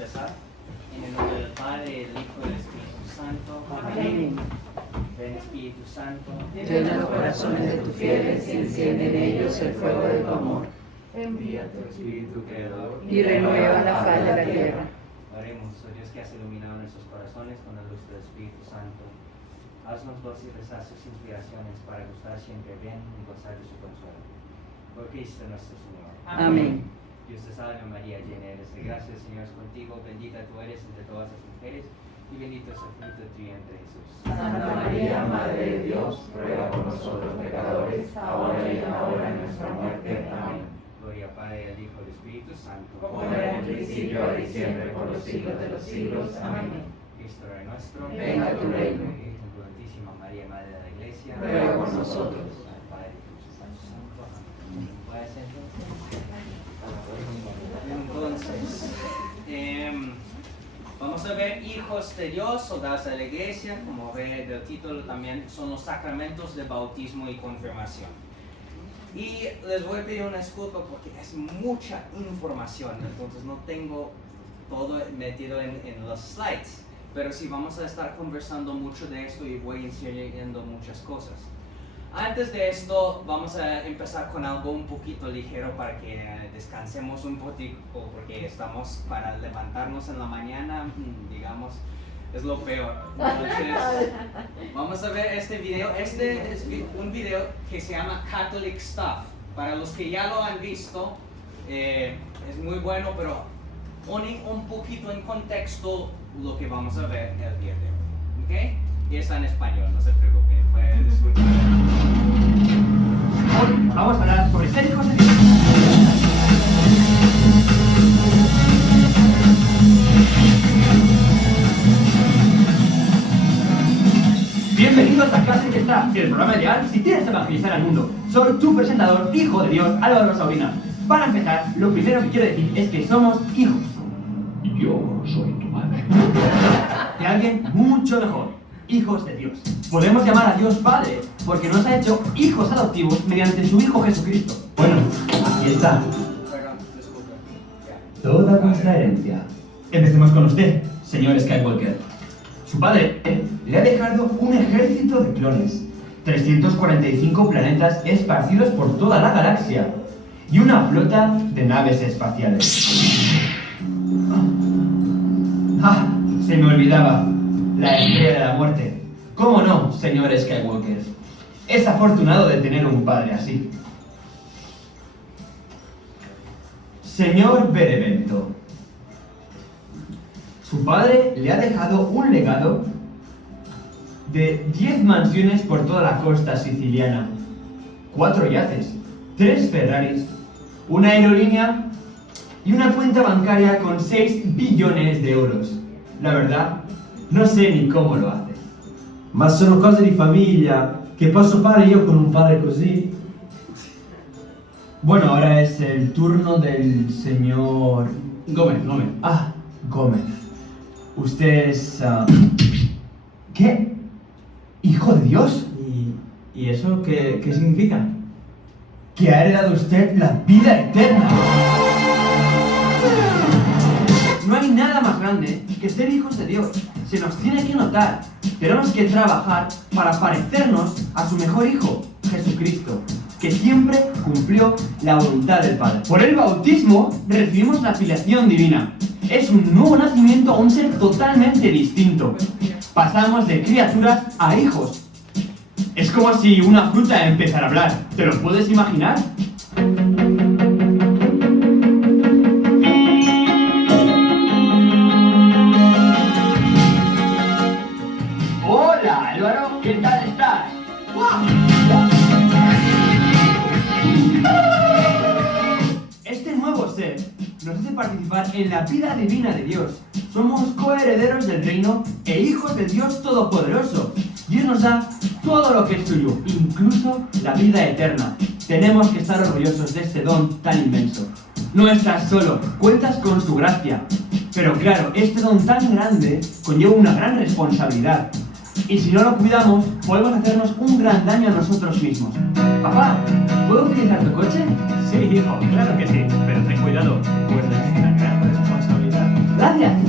empezar. En el nombre del Padre, del Hijo y del Espíritu Santo. Amén. Ven Espíritu Santo. Llena los corazones de tus fieles y enciende en ellos el fuego de tu amor. Envía tu Espíritu Creador Y renueva la faz de la tierra. Oremos, oh Dios que has iluminado nuestros corazones con la luz del Espíritu Santo. Haznos dóciles a sus inspiraciones para gustar siempre bien y gozar de su consuelo. Por Cristo nuestro Señor. Amén. Dios te salve María, llena eres de gracia, el Señor es contigo, bendita tú eres entre todas las mujeres y bendito es el fruto de tu vientre Jesús. Santa María, Madre de Dios, ruega por nosotros pecadores, ahora y en la hora de nuestra muerte. Amén. Gloria al Padre, al Hijo y al Espíritu Santo. Como era en el principio, ahora y siempre, por los siglos de los siglos. Amén. Cristo Rey nuestro. Venga tu reino. Santísima María, Madre de la Iglesia. Ruega por nosotros. Al Padre, al Hijo y al Espíritu Santo. Amén. ¿Puede hacerlo? Entonces, vamos a ver hijos de Dios, soldados de la iglesia, como ve del título también, son los sacramentos de bautismo y confirmación. Y les voy a pedir una disculpa porque es mucha información, entonces no tengo todo metido en los slides, pero sí vamos a estar conversando mucho de esto y voy inseriendo muchas cosas. Antes de esto, vamos a empezar con algo un poquito ligero para que descansemos un poquito, porque estamos para levantarnos en la mañana, digamos, es lo peor. Entonces, vamos a ver este video. Este es un video que se llama Catholic Stuff. Para los que ya lo han visto, es muy bueno, pero pone un poquito en contexto lo que vamos a ver el día de hoy. ¿Ok? Y está en español, no se preocupen, pueden disfrutar. Hoy vamos a hablar sobre ser hijos de Dios. Bienvenidos a Clase que está, el programa ideal si quieres evangelizar al mundo. Soy tu presentador, hijo de Dios, Álvaro Saurina. Para empezar, lo primero que quiero decir es que somos hijos. Yo soy tu madre. De alguien mucho mejor. Hijos de Dios. Podemos llamar a Dios Padre, porque nos ha hecho hijos adoptivos mediante su Hijo Jesucristo. Bueno, aquí está. Perdón, disculpen. Ya. Toda nuestra herencia. Empecemos con usted, señor Skywalker. Su padre le ha dejado un ejército de clones, 345 planetas esparcidos por toda la galaxia y una flota de naves espaciales. ¡Ah! Se me olvidaba. La estrella de la muerte. ¿Cómo no, señor Skywalker? Es afortunado de tener un padre así. Señor Benevento. Su padre le ha dejado un legado de 10 mansiones por toda la costa siciliana, 4 yates, 3 Ferraris, una aerolínea y una cuenta bancaria con 6 billones de euros. La verdad, non so ni come lo hace. Ma sono cose di famiglia che posso fare io con un padre così? Bueno, ahora es el turno del señor Gómez. Ah, Gómez. Usted es... ¿Qué? ¿Hijo de Dios? ¿Y eso qué significa? Que ha heredado usted la vida eterna. No hay nada más grande que ser hijos de Dios. Se nos tiene que notar. Tenemos que trabajar para parecernos a su mejor hijo, Jesucristo, que siempre cumplió la voluntad del Padre. Por el bautismo recibimos la filiación divina. Es un nuevo nacimiento a un ser totalmente distinto. Pasamos de criaturas a hijos. Es como si una fruta empezara a hablar. ¿Te lo puedes imaginar? Hola, Álvaro, ¿qué tal estás? Este nuevo ser nos hace participar en la vida divina de Dios. Somos coherederos del reino e hijos del Dios Todopoderoso. Dios nos da todo lo que es suyo, incluso la vida eterna. Tenemos que estar orgullosos de este don tan inmenso. No estás solo, cuentas con su gracia. Pero claro, este don tan grande conlleva una gran responsabilidad. Y si no lo cuidamos, podemos hacernos un gran daño a nosotros mismos. Papá, ¿puedo utilizar tu coche? Sí, hijo, claro que sí, pero ten cuidado, recuerda que es una gran responsabilidad. Gracias. Gracias.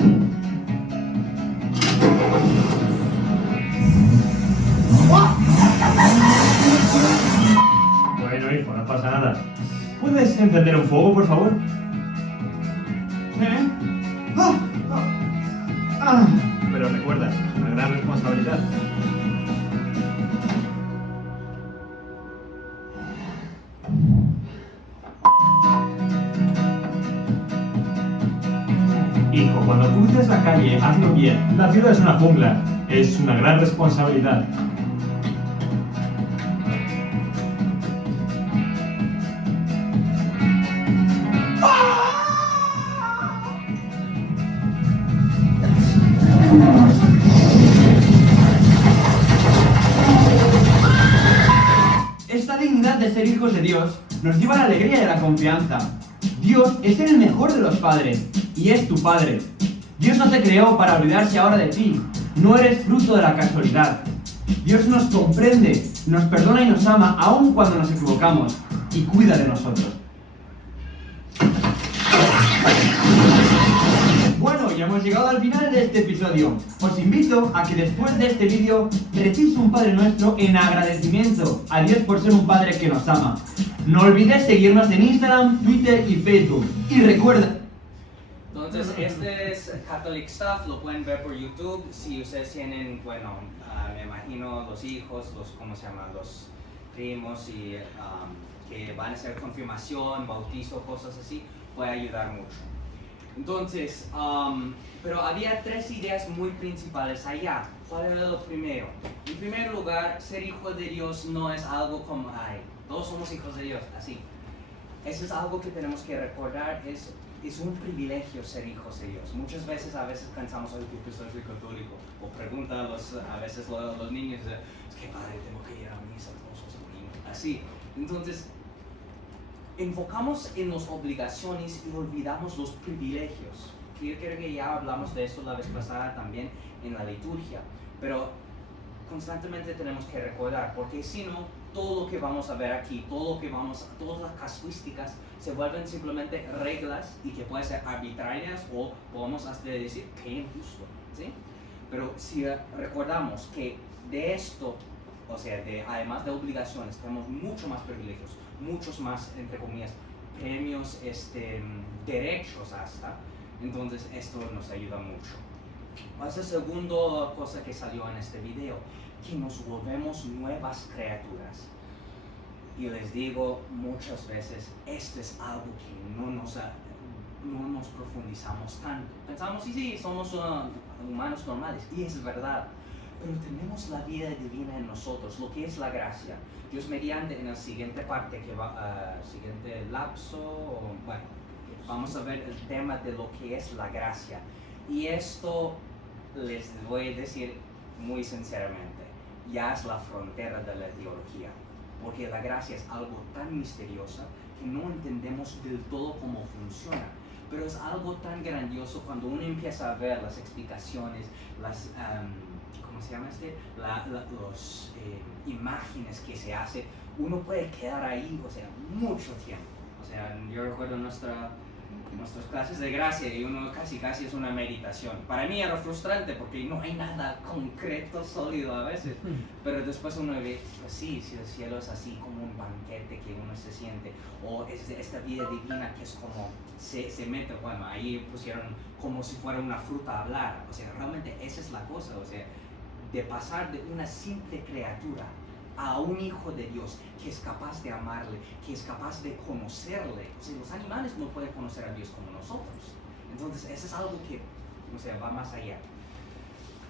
Bueno, hijo, no pasa nada. ¿Puedes encender un fuego, por favor? ¿Eh? ¡Ah! ¡Ah! Pero recuerda, es una gran responsabilidad. Hijo, cuando cruces la calle, hazlo bien. La ciudad es una jungla. Es una gran responsabilidad. Esta dignidad de ser hijos de Dios nos lleva a la alegría y a la confianza. Dios es el mejor de los padres y es tu padre. Dios no te creó para olvidarse ahora de ti. No eres fruto de la casualidad. Dios nos comprende, nos perdona y nos ama aun cuando nos equivocamos y cuida de nosotros. Bueno, ya hemos llegado al final de este episodio. Os invito a que después de este vídeo recéis un Padre Nuestro en agradecimiento a Dios por ser un Padre que nos ama. No olvides seguirnos en Instagram, Twitter y Facebook. Y recuerda... Entonces, este es Catholic Stuff, lo pueden ver por YouTube. Si ustedes tienen, bueno, me imagino los hijos, ¿cómo se llama? Los primos y que van a hacer confirmación, bautizo, cosas así, puede ayudar mucho. Entonces, pero había tres ideas muy principales allá. ¿Cuál era lo primero? En primer lugar, ser hijo de Dios no es algo como, ay, todos somos hijos de Dios, así. Eso es algo que tenemos que recordar, es un privilegio ser hijos de Dios. Muchas veces, pensamos, ay, que soy católico, o preguntan a veces los niños, es que padre, tengo que ir a misa, todos somos niños, así. Entonces, enfocamos en las obligaciones y olvidamos los privilegios. Yo creo que ya hablamos de esto la vez pasada también en la liturgia, pero constantemente tenemos que recordar, porque si no, todo lo que vamos a ver aquí, todas las casuísticas se vuelven simplemente reglas y que pueden ser arbitrarias o podemos hasta decir que injusto, ¿sí? Pero si recordamos que de esto, o sea, además de obligaciones, tenemos mucho más privilegios, muchos más, entre comillas, premios, derechos hasta, entonces esto nos ayuda mucho. Esa segunda cosa que salió en este video, que nos volvemos nuevas criaturas. Y les digo muchas veces, esto es algo que no nos profundizamos tanto. Pensamos, sí, somos humanos normales, y es verdad. Pero tenemos la vida divina en nosotros, lo que es la gracia. Dios mediante, en la siguiente parte, siguiente lapso, bueno, vamos a ver el tema de lo que es la gracia. Y esto les voy a decir muy sinceramente, ya es la frontera de la teología, porque la gracia es algo tan misteriosa que no entendemos del todo cómo funciona. Pero es algo tan grandioso cuando uno empieza a ver las explicaciones, las... ¿cómo se llama las imágenes que se hace, uno puede quedar ahí, o sea, mucho tiempo. O sea, yo recuerdo nuestras clases de gracia y uno casi es una meditación. Para mí era frustrante porque no hay nada concreto, sólido a veces. Pero después uno ve, pues sí, si el cielo es así como un banquete que uno se siente, o es de esta vida divina que es como se mete, bueno, ahí pusieron como si fuera una fruta a hablar. O sea, realmente esa es la cosa, o sea, de pasar de una simple criatura a un hijo de Dios que es capaz de amarle, que es capaz de conocerle. O sea, los animales no pueden conocer a Dios como nosotros. Entonces, eso es algo que, o sea, va más allá.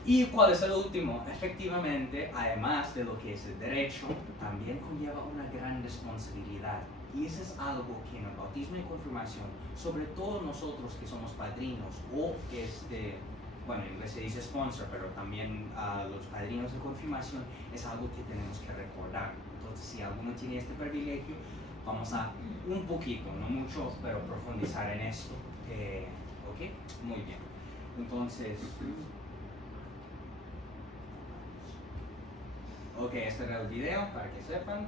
¿Y cuál es el último? Efectivamente, además de lo que es el derecho, también conlleva una gran responsabilidad. Y eso es algo que en el bautismo y confirmación, sobre todo nosotros que somos padrinos o bueno, en inglés se dice sponsor, pero también los padrinos de confirmación, es algo que tenemos que recordar. Entonces, si alguno tiene este privilegio, vamos a un poquito, no mucho, pero profundizar en esto. ¿Ok? Muy bien. Entonces, ok, este era el video para que sepan.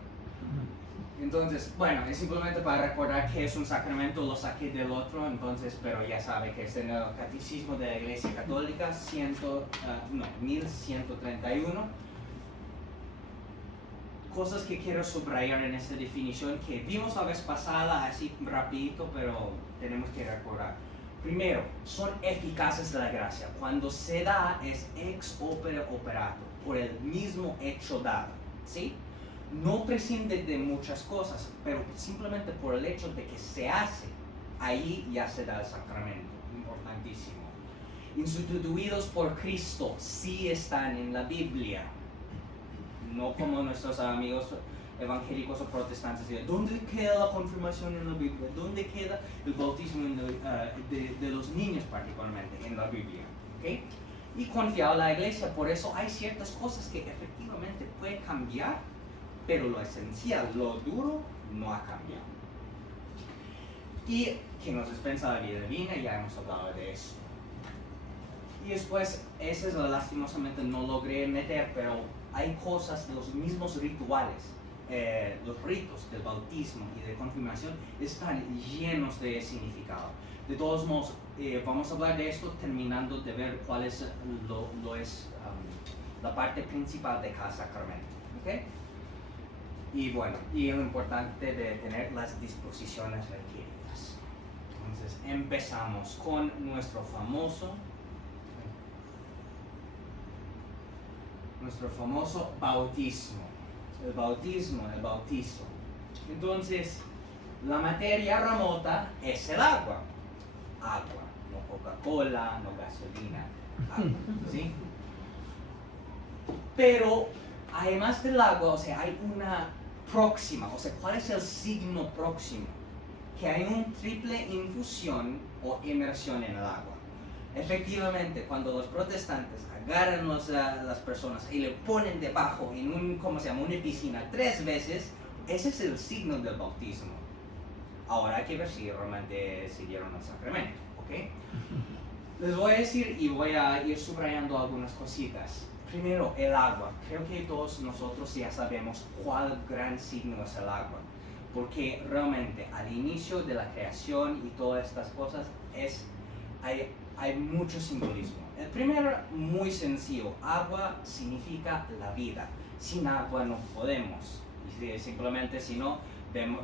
Entonces, bueno, es simplemente para recordar que es un sacramento, lo saqué del otro, entonces, pero ya sabe que es en el Catecismo de la Iglesia Católica, 1131. Cosas que quiero subrayar en esta definición que vimos la vez pasada, así rapidito, pero tenemos que recordar. Primero, son eficaces de la gracia. Cuando se da es ex opere operato, por el mismo hecho dado, ¿sí? No prescinde de muchas cosas, pero simplemente por el hecho de que se hace, ahí ya se da el sacramento, importantísimo. Instituidos por Cristo, sí están en la Biblia, no como nuestros amigos evangélicos o protestantes. ¿Dónde queda la confirmación en la Biblia? ¿Dónde queda el bautismo de los niños particularmente en la Biblia? ¿Okay? Y confiado en la iglesia, por eso hay ciertas cosas que efectivamente puede cambiar, pero lo esencial, lo duro, no ha cambiado. Y que nos dispensa la vida divina, ya hemos hablado de eso. Y después, ese es lastimosamente no logré meter, pero hay cosas, los mismos rituales, los ritos del bautismo y de confirmación están llenos de significado. De todos modos, vamos a hablar de esto terminando de ver cuál es la parte principal de cada sacramento. ¿Okay? Y bueno, y lo importante de tener las disposiciones requeridas. Entonces, empezamos con nuestro famoso bautismo. El bautizo. Entonces, la materia remota es el agua. Agua, no Coca-Cola, no gasolina, agua, ¿sí? Pero, además del agua, o sea, hay una próxima, o sea, ¿cuál es el signo próximo? Que hay una triple infusión o inmersión en el agua. Efectivamente, cuando los protestantes agarran las personas y le ponen debajo en una piscina 3 veces, ese es el signo del bautismo. Ahora hay que ver si realmente siguieron el sacramento, ¿ok? Les voy a decir y voy a ir subrayando algunas cositas. Primero, el agua. Creo que todos nosotros ya sabemos cuál gran signo es el agua, porque realmente al inicio de la creación y todas estas cosas hay mucho simbolismo. El primero, muy sencillo, agua significa la vida. Sin agua no podemos. Y simplemente si no,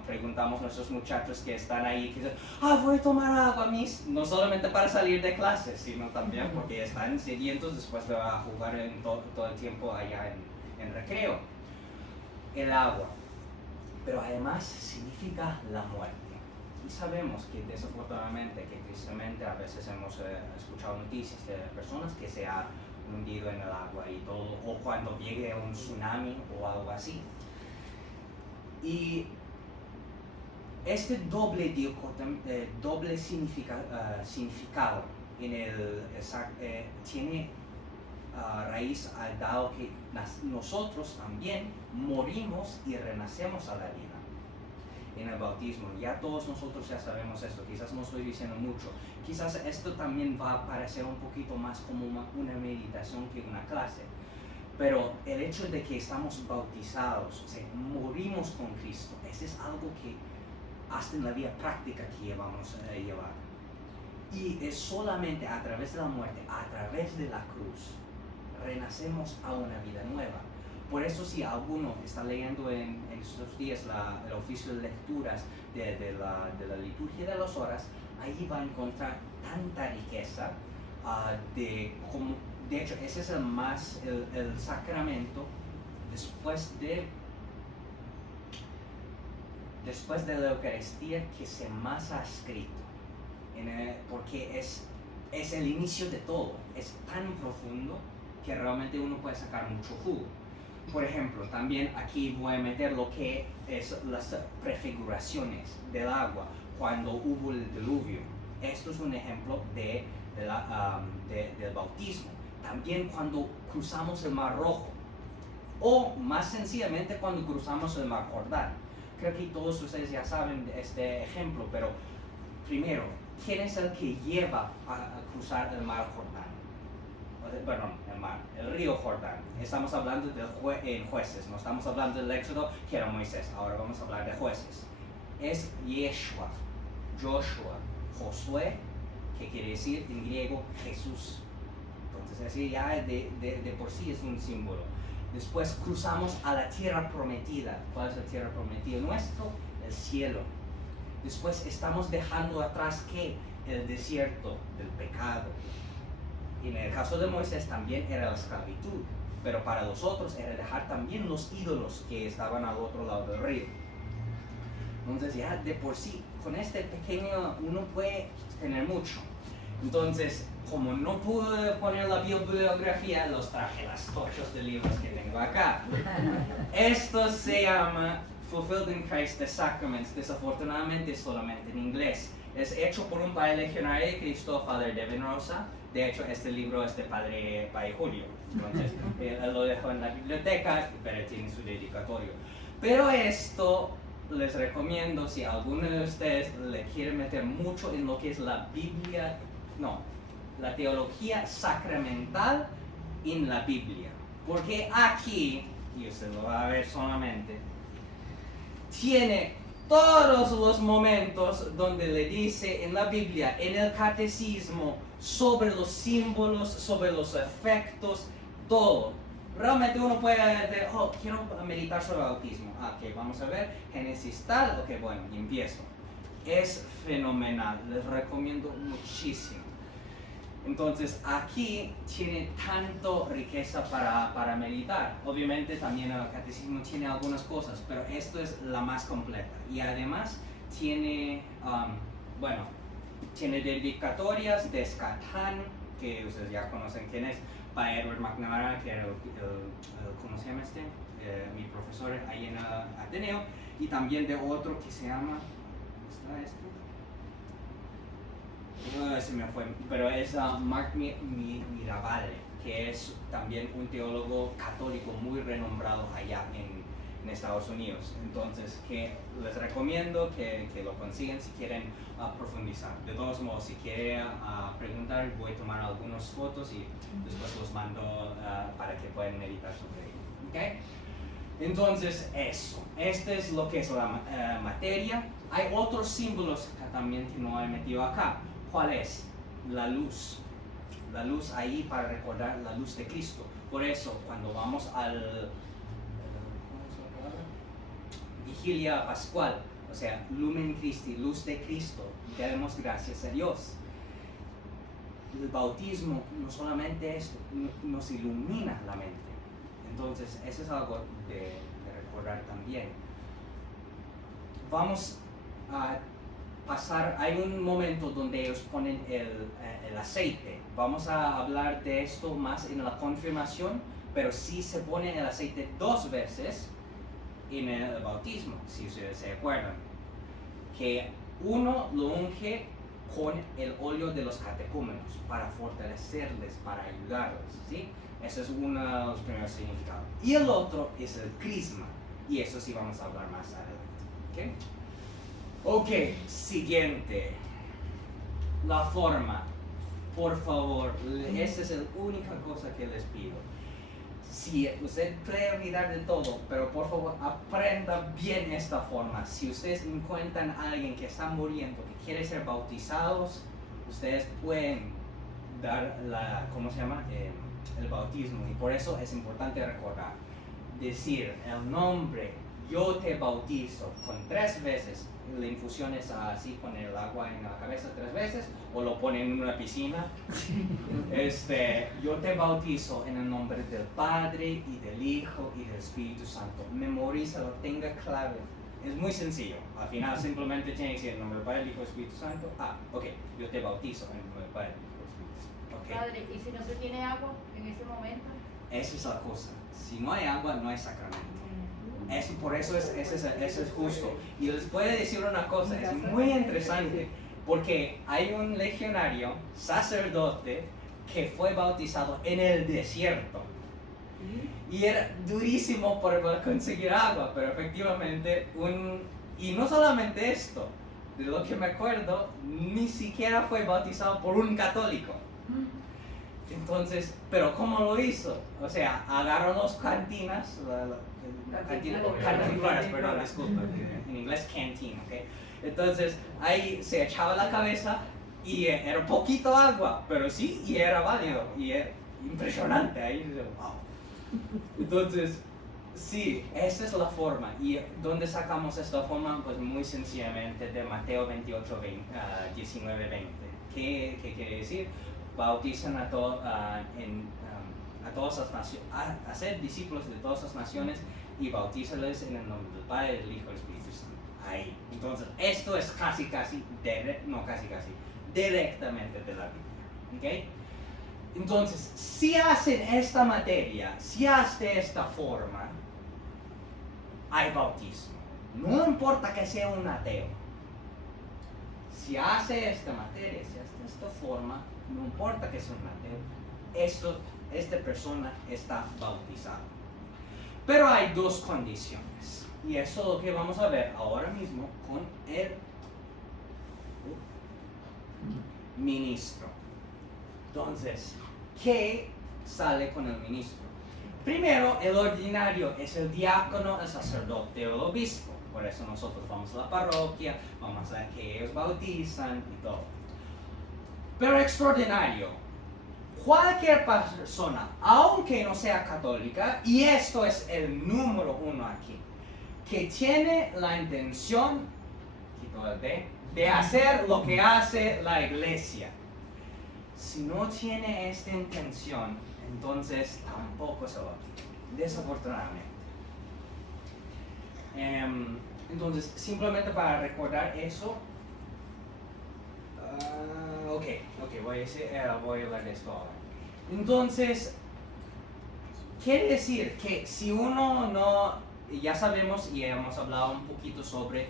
preguntamos a nuestros muchachos que están ahí, que dicen, voy a tomar agua, miss, no solamente para salir de clases, sino también porque están sedientos después de jugar todo el tiempo allá en recreo. El agua. Pero además significa la muerte. Y sabemos que desafortunadamente, que tristemente a veces hemos escuchado noticias de personas que se han hundido en el agua y todo, o cuando llegue un tsunami o algo así. Y este doble significado tiene raíz al dado que nosotros también morimos y renacemos a la vida en el bautismo. Ya todos nosotros ya sabemos esto, quizás no estoy diciendo mucho, quizás esto también va a parecer un poquito más como una meditación que una clase, pero el hecho de que estamos bautizados, o sea, morimos con Cristo, ese es algo que hasta en la vida práctica que llevamos a llevar. Y es solamente a través de la muerte, a través de la cruz, renacemos a una vida nueva. Por eso si alguno está leyendo en estos días el oficio de lecturas de la liturgia de las horas, ahí va a encontrar tanta riqueza de hecho ese es el sacramento después de la Eucaristía que se más ha escrito, porque es el inicio de todo, es tan profundo que realmente uno puede sacar mucho jugo. Por ejemplo, también aquí voy a meter lo que es las prefiguraciones del agua cuando hubo el diluvio. Esto es un ejemplo del bautismo. También cuando cruzamos el Mar Rojo, o más sencillamente cuando cruzamos el Mar Jordán. Creo que todos ustedes ya saben de este ejemplo, pero primero, ¿quién es el que lleva a cruzar el Mar Jordán? perdón, el mar, el río Jordán. Estamos hablando en Jueces, no estamos hablando del Éxodo, que era Moisés. Ahora vamos a hablar de Jueces. Es Yeshua, Joshua, Josué, que quiere decir en griego Jesús. Entonces así ya de por sí es un símbolo. Después cruzamos a la tierra prometida. ¿Cuál es la tierra prometida? Nuestro, el cielo. Después estamos dejando atrás ¿qué? El desierto del pecado. Y en el caso de Moisés también era la esclavitud, pero para los otros era dejar también los ídolos que estaban al otro lado del río. Entonces ya de por sí, con este pequeño uno puede tener mucho. Entonces, como no pude poner la bibliografía, los traje las tochos de libros que tengo acá. Esto se llama Fulfilled in Christ the Sacraments, desafortunadamente solamente en inglés. Es hecho por un padre legionario de Cristo, Father Devin Rosa. De hecho, este libro es de Padre Julio. Entonces, él lo dejó en la biblioteca, pero tiene su dedicatorio. Pero esto les recomiendo si alguno de ustedes le quiere meter mucho en lo que es la Biblia, la teología sacramental en la Biblia. Porque aquí, y usted lo va a ver solamente, tiene todos los momentos donde le dice en la Biblia, en el catecismo, sobre los símbolos, sobre los efectos, todo. Realmente uno puede decir, oh, quiero meditar sobre el bautismo. Ok, vamos a ver, Génesis tal, ok, bueno, y empiezo. Es fenomenal, les recomiendo muchísimo. Entonces aquí tiene tanto riqueza para meditar. Obviamente también el catecismo tiene algunas cosas, pero esto es la más completa. Y además tiene, tiene dedicatorias de Scatán, que ustedes ya conocen quién es, para Edward McNamara, que era ¿cómo se llama este? Mi profesor ahí en el Ateneo, y también de otro que se llama, ¿está este? Se me fue, pero es Mark Mirabal, que es también un teólogo católico muy renombrado allá en Estados Unidos. Entonces, que les recomiendo que lo consigan si quieren profundizar. De todos modos, si quieren preguntar, voy a tomar algunas fotos y después los mando para que puedan meditar sobre ello. ¿Okay? Entonces, eso. Este es lo que es la materia. Hay otros símbolos también que no he metido acá. ¿Cuál es? La luz. La luz ahí para recordar la luz de Cristo. Por eso, cuando vamos al Vigilia Pascual, o sea, Lumen Christi, luz de Cristo, demos gracias a Dios. El bautismo no solamente esto, nos ilumina la mente. Entonces, eso es algo de recordar también. Vamos a pasar, hay un momento donde ellos ponen el aceite. Vamos a hablar de esto más en la confirmación, pero sí se pone el aceite 2 veces en el bautismo, si ustedes se acuerdan. Que uno lo unge con el óleo de los catecúmenos para fortalecerles, para ayudarlos, ¿sí? Ese es uno de los primeros significados. Y el otro es el crisma, y eso sí vamos a hablar más adelante, ¿ok? Ok, siguiente. La forma. Por favor, esa es la única cosa que les pido. Si usted puede olvidar de todo, pero por favor aprenda bien esta forma. Si ustedes encuentran a alguien que está muriendo, que quiere ser bautizados, ustedes pueden dar el bautismo. Y por eso es importante recordar, decir el nombre, yo te bautizo, con 3 veces. La infusión es así, con el agua en la cabeza 3 veces, o lo ponen en una piscina. Yo te bautizo en el nombre del Padre y del Hijo y del Espíritu Santo. Memorízalo, tenga clave. Es muy sencillo. Al final simplemente tiene que decir el nombre del Padre, del Hijo y del Espíritu Santo. Ok, yo te bautizo en el nombre del Padre, del Hijo y del Espíritu Santo. Okay. Padre, ¿y si no se tiene agua en ese momento? Esa es la cosa. Si no hay agua, no hay sacramento. Por eso es justo. Y les puedo decir una cosa, es muy interesante, porque hay un legionario, sacerdote, que fue bautizado en el desierto. Y era durísimo por conseguir agua, pero efectivamente, y no solamente esto, de lo que me acuerdo, ni siquiera fue bautizado por un católico. Entonces, pero ¿cómo lo hizo? O sea, agarró las cantinas, cantinas, perdón, disculpa, en inglés canteen, ¿ok? Entonces, ahí se echaba la cabeza y era poquito agua, pero sí, y era válido, y era impresionante, ahí, wow. Entonces, sí, esa es la forma. ¿Y dónde sacamos esta forma? Pues muy sencillamente de Mateo 28, 19, 20. ¿Qué quiere decir? Bautizan a todas las naciones, hacer discípulos de todas las naciones y bautízales en el nombre del Padre, del Hijo y del Espíritu Santo. Ahí. Entonces, esto es directamente de la Biblia. ¿Ok? Entonces, si hacen esta materia, si hace esta forma, hay bautismo. No importa que sea un ateo. Si hace esta materia, si hace esta forma, no importa que sea un ateo, esta persona está bautizada. Pero hay dos condiciones. Y eso es lo que vamos a ver ahora mismo con el ministro. Entonces, ¿qué sale con el ministro? Primero, el ordinario es el diácono, el sacerdote o el obispo. Por eso nosotros vamos a la parroquia, vamos a que ellos bautizan y todo. Pero extraordinario, cualquier persona, aunque no sea católica, y esto es el número 1 aquí, que tiene la intención, quito el de hacer lo que hace la iglesia. Si no tiene esta intención, entonces tampoco se bautiza, desafortunadamente. Entonces, simplemente para recordar eso, voy a hablar de esto ahora. Entonces, quiere decir que si uno no, ya sabemos y hemos hablado un poquito sobre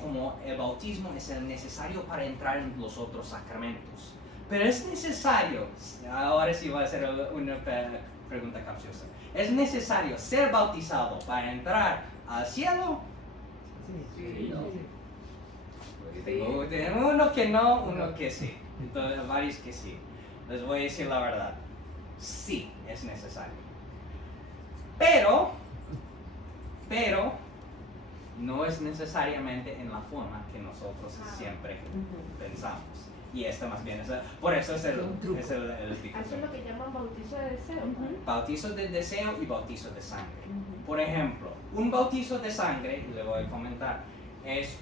cómo el bautismo es el necesario para entrar en los otros sacramentos. Pero es necesario, ahora sí voy a hacer una pregunta capciosa, ¿es necesario ser bautizado para entrar al cielo? Sí. Tengo uno que no, uno que sí. Entonces, varios que sí. Les voy a decir la verdad. Sí, es necesario. Pero, no es necesariamente en la forma que nosotros siempre pensamos. Y esta más bien, por eso es el tipo. Eso es lo que llaman bautizo de deseo. Bautizo de deseo y bautizo de sangre. Por ejemplo, un bautizo de sangre, y le voy a comentar, es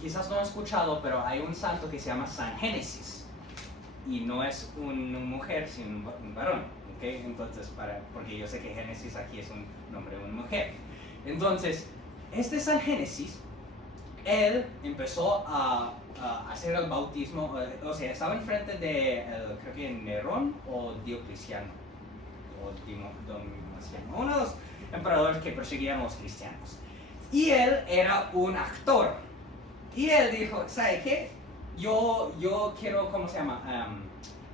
quizás no he escuchado, pero hay un santo que se llama San Génesis. Y no es una mujer, sino un varón. ¿Okay? Entonces, porque yo sé que Génesis aquí es un nombre de una mujer. Entonces, este San Génesis, él empezó a hacer el bautismo, o sea, estaba enfrente de, creo que Nerón o Diocleciano, o Domiciano, uno de los emperadores que perseguían a los cristianos. Y él era un actor. Y él dijo, ¿sabe qué? Yo quiero, ¿cómo se llama?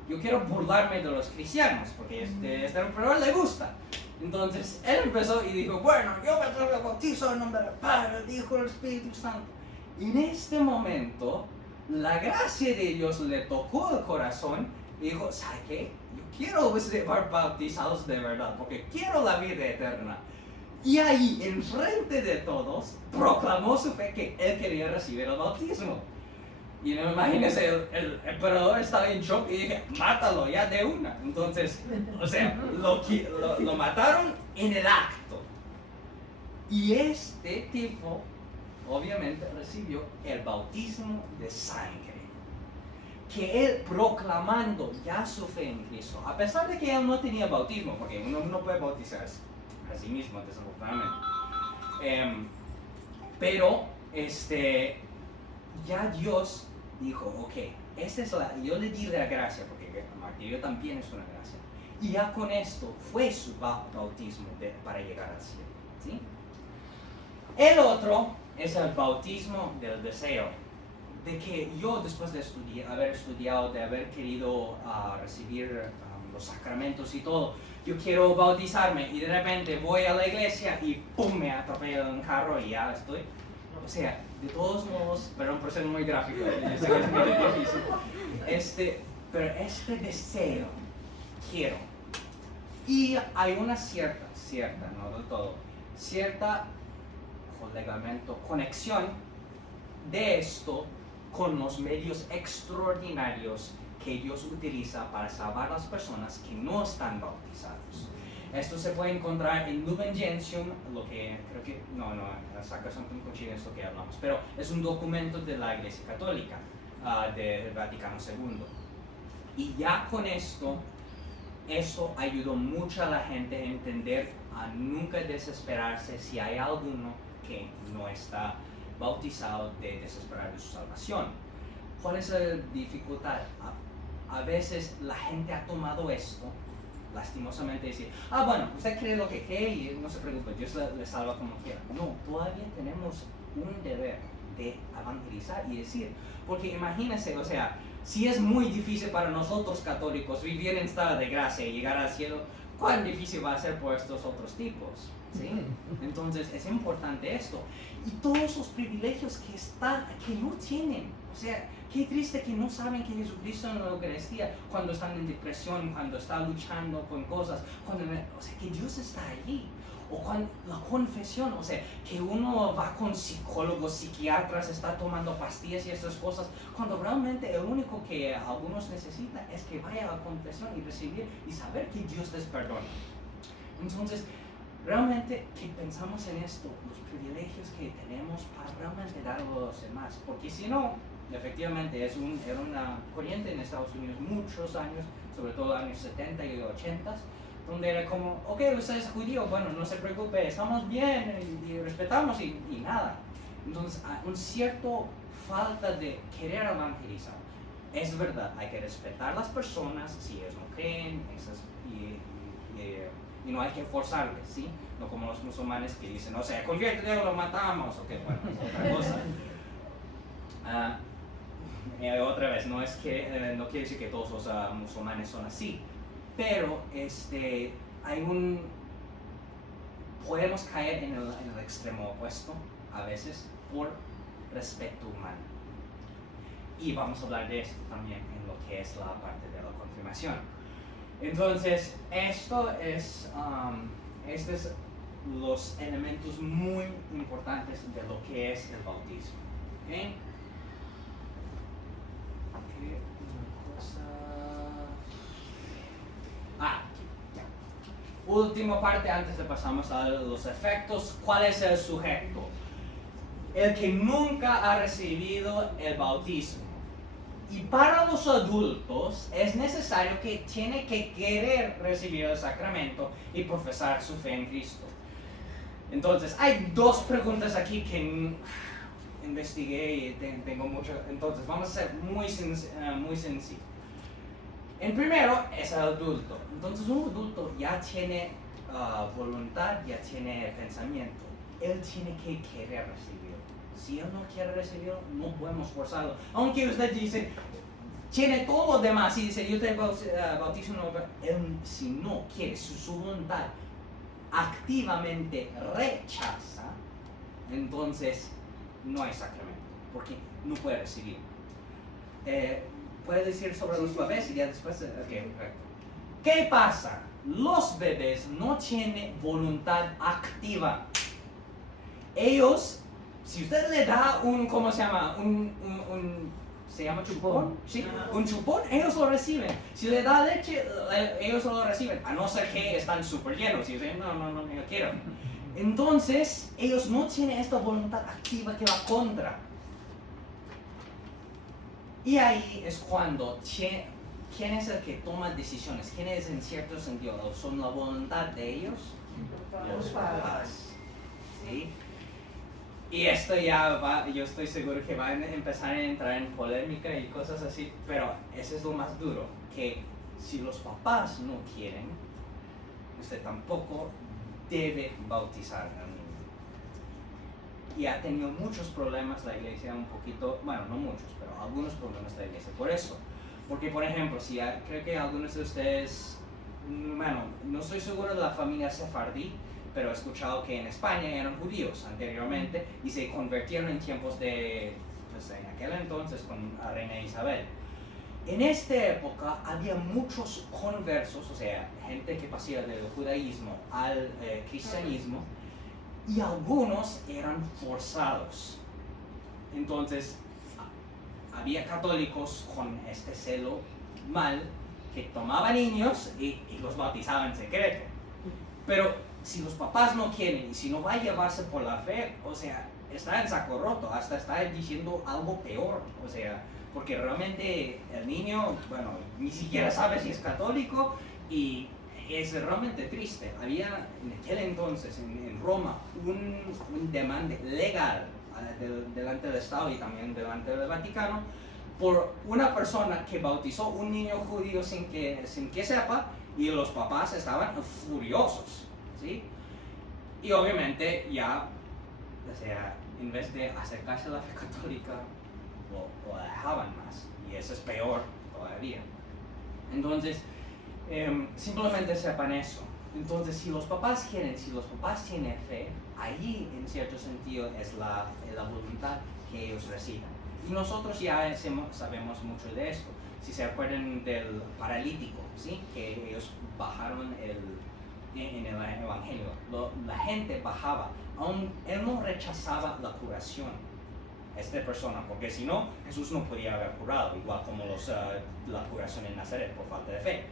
Yo quiero burlarme de los cristianos, porque este emperador le gusta. Entonces, él empezó y dijo, bueno, yo me bautizo en nombre del Padre, del Hijo y del Espíritu Santo. Y en este momento, la gracia de Dios le tocó el corazón y dijo, ¿sabe qué? Yo quiero ser bautizados de verdad, porque quiero la vida eterna. Y ahí, enfrente de todos, proclamó su fe que él quería recibir el bautismo. Y no me imagines, el emperador estaba en shock y dije, mátalo ya de una. Entonces, o sea, lo mataron en el acto. Y este tipo, obviamente, recibió el bautismo de sangre. Que él proclamando ya su fe en Cristo, a pesar de que él no tenía bautismo, porque uno no puede bautizarse a sí mismo, desafortunadamente. Pero, ya Dios dijo, ok, yo le di la gracia, porque el martirio también es una gracia. Y ya con esto fue su bautismo para llegar al cielo. ¿Sí? El otro es el bautismo del deseo. De que yo, después de haber estudiado, de haber querido recibir los sacramentos y todo, yo quiero bautizarme y de repente voy a la iglesia y ¡pum! Me atropella un carro y ya estoy. O sea, de todos modos, perdón por ser muy gráfico, yo sé que es muy difícil. pero este deseo, quiero. Y hay una cierta, no del todo, cierta conexión de esto con los medios extraordinarios que Dios utiliza para salvar a las personas que no están bautizados. Esto se puede encontrar en Lumen Gentium, lo que creo que, no, en Sacra Sanctum Concilium es lo que hablamos, pero es un documento de la Iglesia Católica del Vaticano II. Y ya con esto, eso ayudó mucho a la gente a entender, a nunca desesperarse si hay alguno que no está bautizado, de desesperar de su salvación. ¿Cuál es la dificultad? A veces la gente ha tomado esto, lastimosamente decir, bueno, usted cree lo que cree y no se preocupe, Dios le salva como quiera. No, todavía tenemos un deber de evangelizar y decir, porque imagínense, o sea, si es muy difícil para nosotros católicos vivir en estado de gracia y llegar al cielo, ¿cuán difícil va a ser por estos otros tipos? ¿Sí? Entonces es importante esto. Y todos los privilegios que no tienen. O sea, qué triste que no saben que Jesucristo en la Eucaristía, cuando están en depresión, cuando están luchando con cosas, o sea, que Dios está allí. O cuando la confesión, o sea, que uno va con psicólogos, psiquiatras, está tomando pastillas y esas cosas, cuando realmente el único que algunos necesitan es que vaya a la confesión y recibir y saber que Dios les perdona. Entonces, realmente que pensamos en esto, los privilegios que tenemos para realmente darlo a los demás, porque si no, efectivamente era una corriente en Estados Unidos muchos años, sobre todo años 70 y 80, donde era como, ok, usted es judío, bueno, no se preocupe, estamos bien y respetamos y nada. Entonces, hay un cierto falta de querer evangelizar. Es verdad, hay que respetar a las personas si ellos no creen, y no hay que forzarles, ¿sí? No como los musulmanes que dicen, o sea, conviértete o lo matamos, ok, bueno, es otra cosa. Otra vez, no quiere decir que todos los musulmanes son así, pero podemos caer en el extremo opuesto a veces por respeto humano. Y vamos a hablar de esto también en lo que es la parte de la confirmación. Entonces, estos es los elementos muy importantes de lo que es el bautismo. ¿Okay? Última parte antes de pasamos a los efectos. ¿Cuál es el sujeto? El que nunca ha recibido el bautismo. Y para los adultos es necesario que tiene que querer recibir el sacramento y profesar su fe en Cristo. Entonces, hay dos preguntas aquí que investigué y tengo mucho. Entonces, vamos a ser muy sencillo. En primero es el adulto. Entonces, un adulto ya tiene voluntad, ya tiene pensamiento. Él tiene que querer recibirlo. Si él no quiere recibirlo, no podemos forzarlo. Aunque usted dice, tiene todo lo demás y dice, yo te bautizo, él si no quiere, su voluntad activamente rechaza, entonces no hay sacramento, porque no puede recibir. ¿Puede decir sobre los bebés y ya después? Okay, perfecto. ¿Qué pasa? Los bebés no tienen voluntad activa. Ellos, si usted le da ¿cómo se llama? ¿Se llama chupón? ¿Sí? Un chupón, ellos lo reciben. Si le da leche, ellos lo reciben. A no ser que están súper llenos y dicen, no, yo quiero. Entonces, ellos no tienen esta voluntad activa que va contra. Y ahí es cuando, ¿quién es el que toma decisiones? ¿Quién es en cierto sentido? ¿Son la voluntad de ellos? Los papás. ¿Sí? Y esto yo estoy seguro que va a empezar a entrar en polémica y cosas así, pero eso es lo más duro, que si los papás no quieren, usted tampoco debe bautizar al niño. Y ha tenido muchos problemas la iglesia, un poquito, bueno, no muchos, pero algunos problemas la iglesia por eso. Porque, por ejemplo, creo que algunos de ustedes, bueno, no estoy seguro de la familia sefardí, pero he escuchado que en España eran judíos anteriormente y se convirtieron en tiempos de, pues en aquel entonces con la reina Isabel. En esta época había muchos conversos, o sea, gente que pasaba del judaísmo al cristianismo, y algunos eran forzados. Entonces, había católicos con este celo mal que tomaban niños y los bautizaban en secreto. Pero si los papás no quieren y si no va a llevarse por la fe, o sea, está en saco roto, hasta está diciendo algo peor, o sea, porque realmente el niño, bueno, ni siquiera sabe si es católico y es realmente triste. Había en aquel entonces en Roma un demanda legal delante del Estado y también delante del Vaticano por una persona que bautizó un niño judío sin que sepa, y los papás estaban furiosos, ¿sí? Y obviamente ya, o sea, en vez de acercarse a la fe católica, lo dejaban más, y eso es peor todavía. Entonces, simplemente sepan eso. Entonces, si los papás quieren, si los papás tienen fe, ahí en cierto sentido es la voluntad que ellos reciben. Y nosotros ya sabemos mucho de esto. Si se acuerdan del paralítico, ¿sí? Que ellos bajaron en el Evangelio. La gente bajaba, aún él no rechazaba la curación, esta persona, porque si no, Jesús no podía haber curado, igual como la curación en Nazaret por falta de fe.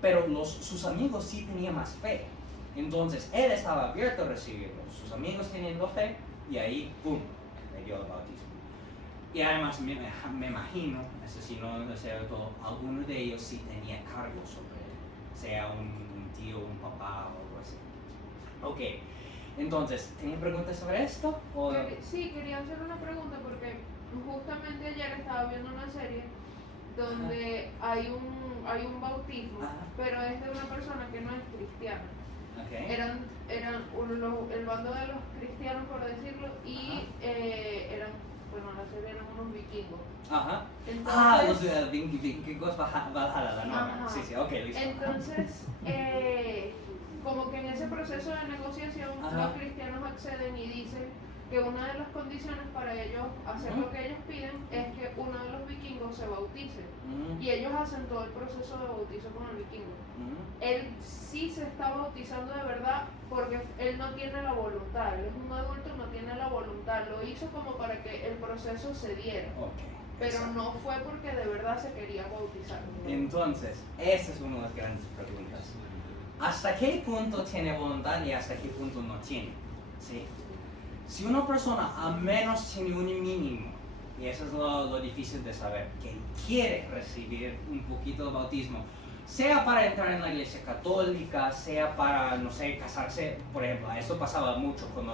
Pero sus amigos sí tenían más fe. Entonces, él estaba abierto a recibirlo. Sus amigos teniendo fe, y ahí, ¡pum!, le dio el bautismo. Y además, me imagino, si no es cierto, alguno de ellos sí tenía cargo sobre él, sea un tío, un papá o algo así. Ok, entonces, ¿tenían preguntas sobre esto? ¿O? Sí, quería hacer una pregunta porque justamente ayer estaba viendo una serie donde hay un bautismo, pero es de una persona que no es cristiana. Okay. Eran el bando de los cristianos, por decirlo, y bueno, la serie eran unos vikingos. Ajá. Entonces, Los vikingos Valhalla, ¿no? Ajá. Sí, ok, listo. Entonces, como que en ese proceso de negociación, los cristianos acceden y dicen que una de las condiciones para ellos hacer lo que ellos piden es que uno de los vikingos se bautice. Y ellos hacen todo el proceso de bautizo con el vikingo. Él sí se está bautizando de verdad porque él no tiene la voluntad, él es un adulto, no tiene la voluntad, lo hizo como para que el proceso se diera. Okay. Pero Exacto. no fue porque de verdad se quería bautizar. Entonces, esa es una de las grandes preguntas. ¿Hasta qué punto tiene voluntad y hasta qué punto no tiene? ¿Sí? Si una persona al menos tiene un mínimo, y eso es lo difícil de saber, que quiere recibir un poquito de bautismo, sea para entrar en la iglesia católica, sea para, no sé, casarse, por ejemplo, eso pasaba mucho con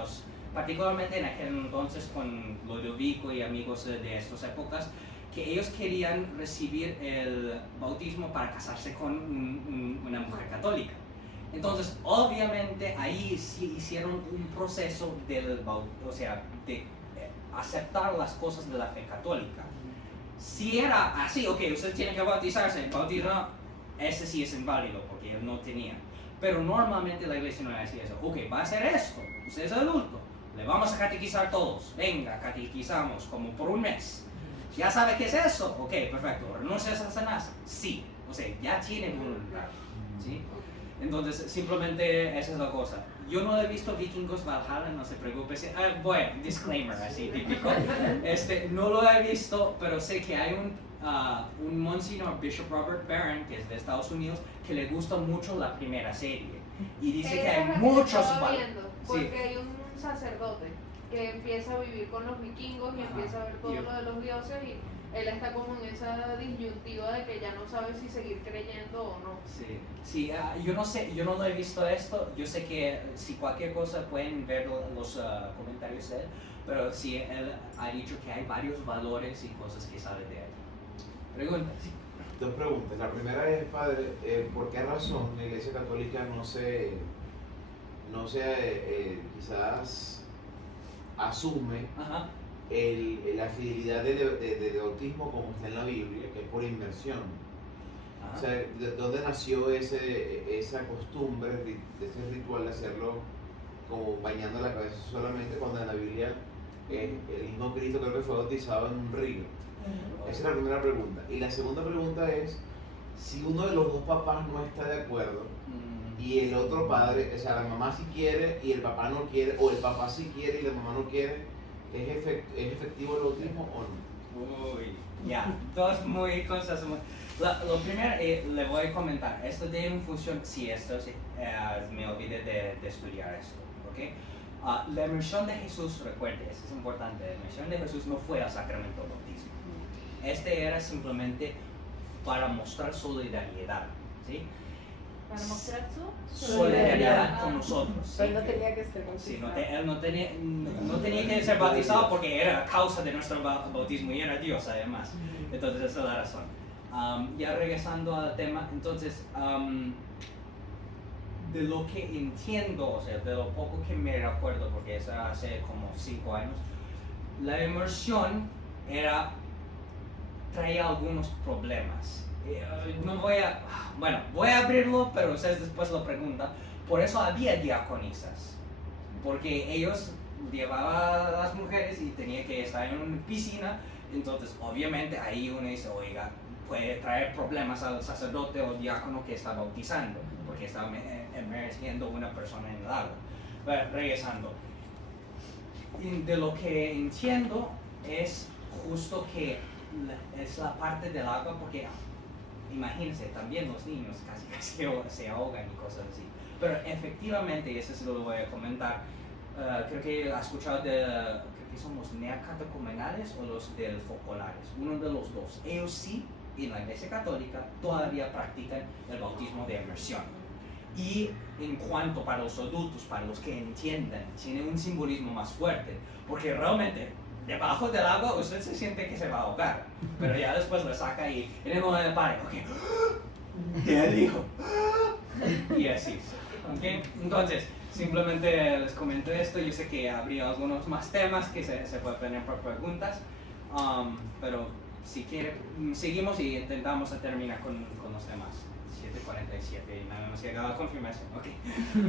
particularmente en aquel entonces con Lodovico y amigos de estas épocas, que ellos querían recibir el bautismo para casarse con una mujer católica. Entonces, obviamente, ahí sí hicieron un proceso de aceptar las cosas de la fe católica. Si era así, ok, ustedes tienen que bautizarse, bautismo, ese sí es inválido porque él no tenía. Pero normalmente la iglesia no decía eso. Ok, va a hacer esto, usted es adulto, le vamos a catequizar todos, venga, catequizamos como por un mes. ¿Ya sabe qué es eso? Ok, perfecto, ¿renuncias a Satanás? Sí, o sea, ya tiene voluntad, ¿sí? Entonces, simplemente esa es la cosa. Yo no he visto Vikingos Valhalla, no se preocupe. Bueno, disclaimer así típico. No lo he visto, pero sé que hay un Monsignor Bishop Robert Barron, que es de Estados Unidos, que le gusta mucho la primera serie. Y dice que hay muchos porque hay un sacerdote que empieza a vivir con los vikingos y empieza a ver todo lo de los dioses y él está como en esa disyuntiva de que ya no sabe si seguir creyendo o no. Sí, yo no sé, yo no lo he visto esto, yo sé que si cualquier cosa pueden ver los comentarios de él, pero sí, él ha dicho que hay varios valores y cosas que sabe de él. Preguntas. Dos preguntas. La primera es, padre, ¿por qué razón la Iglesia Católica no se quizás asume la fidelidad de bautismo como está en la Biblia, que es por inmersión? O sea, ¿de dónde nació esa costumbre, de ese ritual de hacerlo como bañando la cabeza solamente, cuando en la Biblia el mismo Cristo creo que fue bautizado en un río? Esa es la primera pregunta. Y la segunda pregunta es, si uno de los dos papás no está de acuerdo y el otro padre, o sea, la mamá sí quiere y el papá no quiere, o el papá sí quiere y la mamá no quiere, ¿es efectivo el bautismo o no? Uy, ya, dos muy cosas. Lo primero, le voy a comentar, esto de infusión, sí, esto sí, me olvidé de estudiar esto, ¿ok? La inmersión de Jesús, recuerde, eso es importante, la inmersión de Jesús no fue al sacramento del bautismo. Este era simplemente para mostrar solidaridad, ¿sí? Para mostrar su Solidaridad con nosotros. ¿sí? Pero no tenía que ser bautizado. Sí, él no tenía que ser bautizado porque era causa de nuestro bautismo y era Dios además. Entonces esa es la razón. Ya regresando al tema, entonces, de lo que entiendo, o sea, de lo poco que me recuerdo, porque eso hace como 5 años, la inmersión traía algunos problemas. No voy a abrirlo, pero ustedes después lo preguntan. Por eso había diaconisas, porque ellos llevaban a las mujeres y tenía que estar en una piscina, entonces obviamente ahí uno dice, oiga, puede traer problemas al sacerdote o diácono que está bautizando, porque está emergiendo una persona en el agua. Pero regresando, de lo que entiendo es justo que es la parte del agua, porque imagínense, también los niños casi se ahogan y cosas así. Pero efectivamente, y eso se lo voy a comentar, creo que has escuchado creo que son los neocatecumenales o los del focolares, uno de los dos. Ellos sí, en la Iglesia Católica, todavía practican el bautismo de inmersión. Y en cuanto para los adultos, para los que entiendan, tiene un simbolismo más fuerte, porque realmente debajo del agua usted se siente que se va a ahogar, pero ya después lo saca y en el momento de pare, ok, ya dijo, y así, ok. Entonces, simplemente les comento esto. Yo sé que habría algunos más temas que se pueden tener por preguntas, pero si quiere, seguimos y intentamos terminar con los demás. 7:47 y nada más llega la confirmación, ok.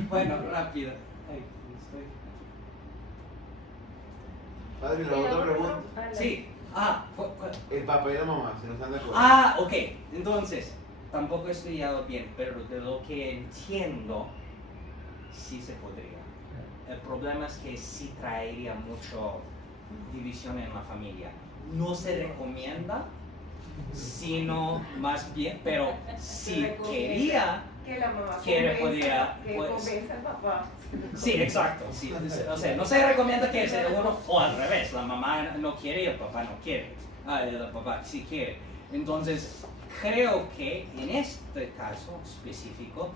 Bueno, rápido. Ay, estoy... Padre, la otra pregunta. Sí, El papá y la mamá, si no están de acuerdo. ok. Entonces, tampoco he estudiado bien, pero de lo que entiendo, sí se podría. El problema es que sí traería mucho división en la familia. No se recomienda, sino más bien, pero si quería, que la mamá podría, que pues, convenza al papá. sí, exacto. Sí. O sea, no se recomienda que sea uno o al revés. La mamá no quiere y el papá no quiere. El papá sí quiere. Entonces, creo que en este caso específico,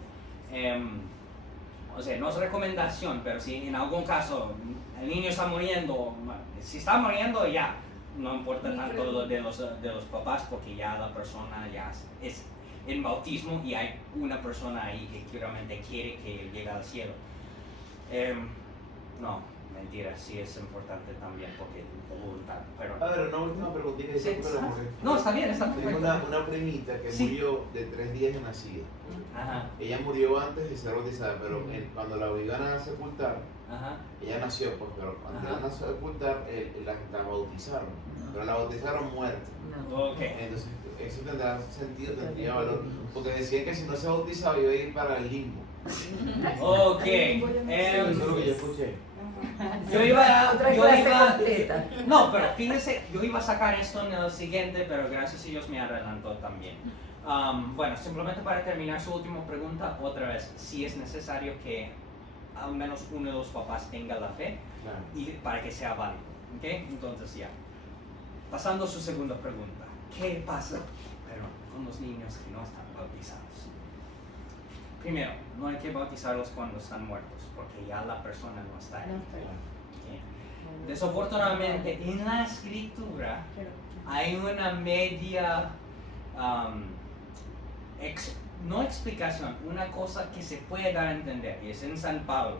o sea, no es recomendación, pero si en algún caso el niño está muriendo, si está muriendo ya, no importa tanto lo de los papás, porque ya la persona ya es en bautismo y hay una persona ahí que realmente quiere que llegue al cielo. No, mentira, sí es importante también porque voluntad, pero... A ver, una última preguntita. Sí, Pero no, está bien, está tengo perfecto. una primita que Sí. murió de 3 días de nacida. Ajá, Ella murió antes de ser bautizada, pero cuando la iban a sepultar, ajá. ella nació, pues, pero cuando Ajá. la iban a sepultar, la bautizaron. Pero la bautizaron muerta. Ok. Entonces, eso tendrá sentido, tendría valor. Porque decían que si no se bautizaba iba a ir para el limbo. Ok. Eso es lo que yo escuché. Yo iba, Otra yo clase iba, completa. no, pero fíjense, yo iba a sacar esto en el siguiente, pero gracias a Dios me adelantó también. Bueno, simplemente para terminar su última pregunta, otra vez, si es necesario que al menos uno de los papás tenga la fe Claro. y para que sea válido, ¿ok? Entonces ya. Pasando a su segunda pregunta, ¿qué pasa con los niños que no están bautizados? Primero, no hay que bautizarlos cuando están muertos, porque ya la persona no está ahí. ¿Ok? Desafortunadamente, en la escritura hay una media, no explicación, una cosa que se puede dar a entender, y es en San Pablo.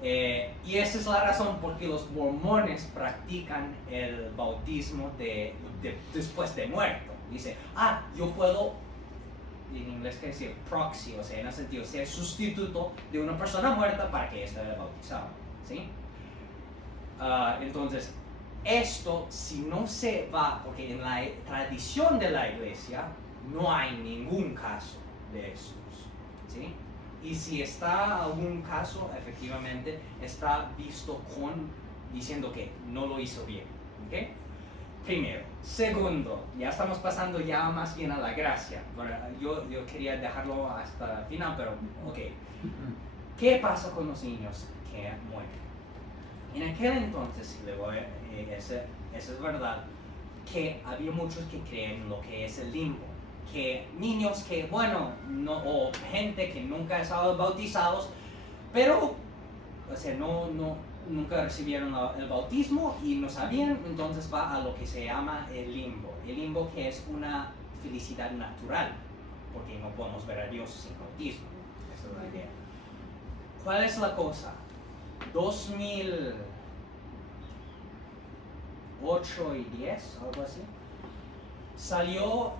Y esa es la razón por que los mormones practican el bautismo después de muerto. Dice, yo puedo, en inglés quiere decir proxy, o sea, en el sentido ser sustituto de una persona muerta para que esté bautizado, ¿sí? Entonces, esto, si no se va, porque en la tradición de la iglesia no hay ningún caso de estos, ¿sí? Y si está algún caso, efectivamente, está visto diciendo que no lo hizo bien, ¿ok? Primero. Segundo, ya estamos pasando ya más bien a la gracia. Bueno, yo quería dejarlo hasta el final, pero ok. ¿Qué pasa con los niños que mueren? En aquel entonces, eso es verdad, que había muchos que creen en lo que es el limbo. Que niños que, bueno, no, o gente que nunca han estado bautizados, pero, o sea, nunca recibieron el bautismo y no sabían, entonces va a lo que se llama el limbo. El limbo que es una felicidad natural, porque no podemos ver a Dios sin bautismo. Esa es la idea. ¿Cuál es la cosa? 2008 y 10, algo así, salió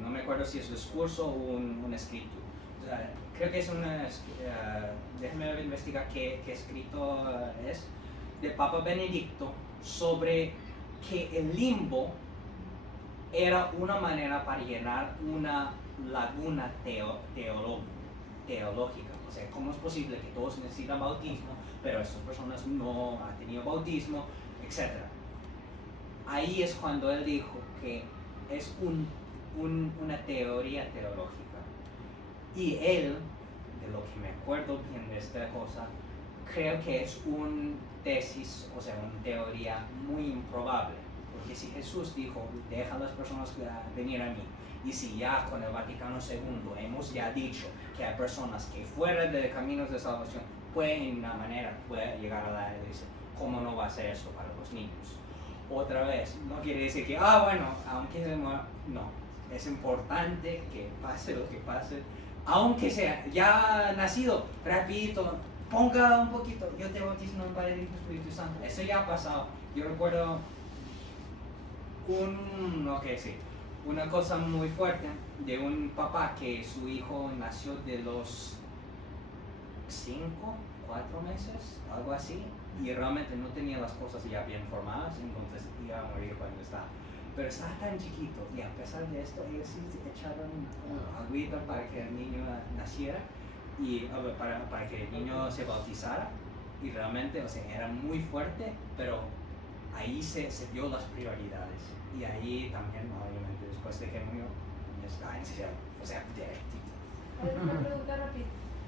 no me acuerdo si es un discurso o un escrito. O sea, creo que es déjeme investigar qué escrito es, de Papa Benedicto, sobre que el limbo era una manera para llenar una laguna teológica. O sea, ¿cómo es posible que todos necesitan bautismo, pero estas personas no han tenido bautismo, etcétera? Ahí es cuando él dijo que es una teoría teológica. Y él, de lo que me acuerdo bien de esta cosa, creo que es una tesis, o sea, una teoría muy improbable. Porque si Jesús dijo, deja a las personas venir a mí, y si ya con el Vaticano II hemos ya dicho que hay personas que fuera de caminos de salvación pueden, de una manera, pueden llegar a la iglesia, ¿cómo no va a ser eso para los niños? Otra vez, no quiere decir que, bueno, aunque se muera, no. Es importante que pase lo que pase, aunque sea ya nacido, rapidito, ponga un poquito, yo te bautizo en el Padre, Hijo y Espíritu Santo. Eso ya ha pasado. Yo recuerdo una cosa muy fuerte de un papá que su hijo nació de los 4 meses, algo así, y realmente no tenía las cosas ya bien formadas, entonces iba a morir cuando estaba. Pero estaba tan chiquito, y a pesar de esto, ellos sí echaron agüita para que el niño naciera, y para que el niño se bautizara, y realmente, o sea, era muy fuerte, pero ahí se dio las prioridades, y ahí también, obviamente, después de que murió, está en cielo, o sea, directito. Una pregunta rápida.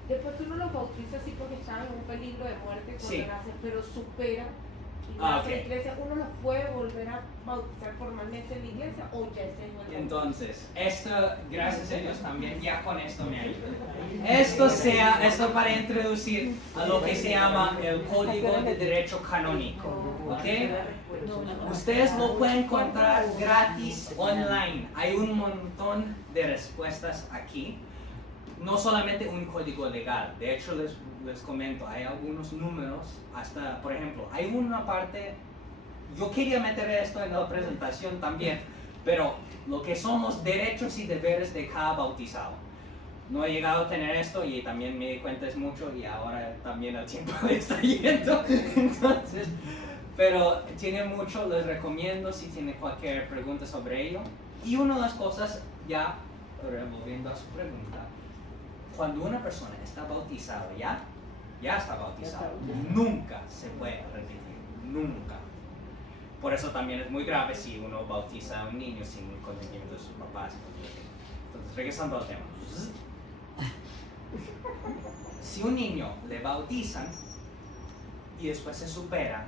Después tú no los bautizas así porque están en un peligro de muerte cuando nacen, pero superan y nacen en la iglesia, ¿uno los puede volver a bautizar formalmente en la iglesia o ya es en el Entonces, esto, gracias a Dios también, ya con esto me ayuda. Esto para introducir a lo que se llama el Código de Derecho Canónico, ¿ok? Ustedes lo pueden encontrar gratis online. Hay un montón de respuestas aquí. No solamente un código legal, de hecho les comento, hay algunos números, hasta, por ejemplo, hay una parte, yo quería meter esto en la presentación también, pero lo que son los derechos y deberes de cada bautizado. No he llegado a tener esto y también me di cuenta es mucho y ahora también el tiempo está yendo, entonces, pero tiene mucho, les recomiendo si tienen cualquier pregunta sobre ello. Y una de las cosas, ya volviendo a su pregunta, cuando una persona está bautizada, ya está bautizado, nunca se puede repetir, nunca. Por eso también es muy grave si uno bautiza a un niño sin el conocimiento de sus papás. Entonces, regresando al tema. Si un niño le bautizan y después se supera,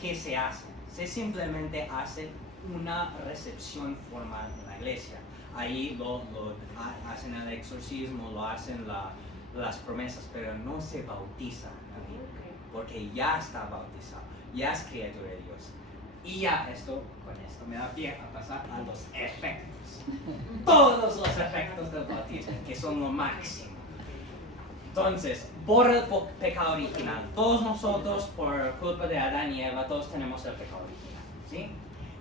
¿qué se hace? Se simplemente hace una recepción formal en la iglesia. Ahí lo hacen el exorcismo, lo hacen las promesas, pero no se bautiza porque ya está bautizado, ya es criatura de Dios. Y ya con esto me da pie a pasar a los efectos. Todos los efectos del bautismo, que son lo máximo. Entonces, por el pecado original, todos nosotros, por culpa de Adán y Eva, todos tenemos el pecado original, ¿sí?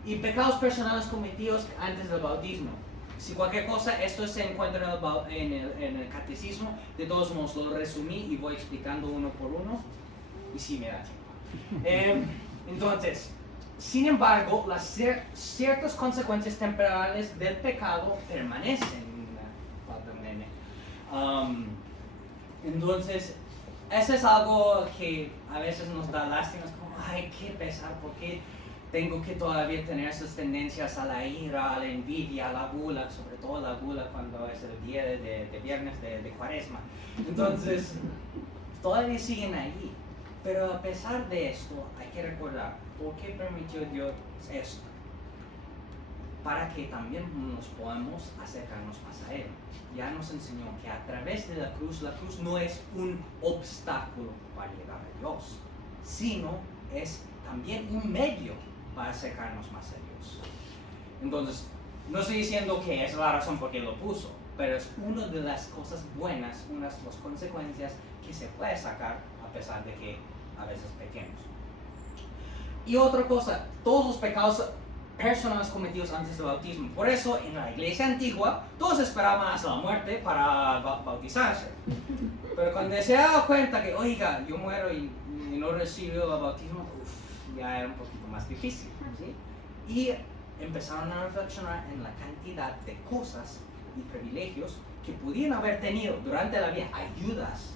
Y pecados personales cometidos antes del bautismo. Si cualquier cosa, esto se encuentra en el catecismo. De todos modos, lo resumí y voy explicando uno por uno. Y sí me da tiempo. Entonces, sin embargo, las ciertas consecuencias temporales del pecado permanecen. Falta un nene. Entonces, eso es algo que a veces nos da lástima. Es como, ay, qué pesar, ¿por qué tengo que todavía tener esas tendencias a la ira, a la envidia, a la gula? Sobre todo la gula cuando es el día de viernes de Cuaresma. Entonces, todavía siguen ahí. Pero a pesar de esto, hay que recordar por qué permitió Dios esto. Para que también nos podamos acercarnos más a Él. Ya nos enseñó que a través de la cruz no es un obstáculo para llegar a Dios, sino es también un medio para acercarnos más a Dios. Entonces, no estoy diciendo que es la razón por qué lo puso, pero es una de las cosas buenas, una de las consecuencias que se puede sacar a pesar de que a veces pequeños. Y otra cosa, todos los pecados personales cometidos antes del bautismo. Por eso, en la iglesia antigua, todos esperaban hasta la muerte para bautizarse. Pero cuando se daba cuenta que, oiga, yo muero y no recibo el bautismo, ya era un poquito más difícil, ¿sí? Y empezaron a reflexionar en la cantidad de cosas y privilegios que pudieran haber tenido durante la vida, ayudas,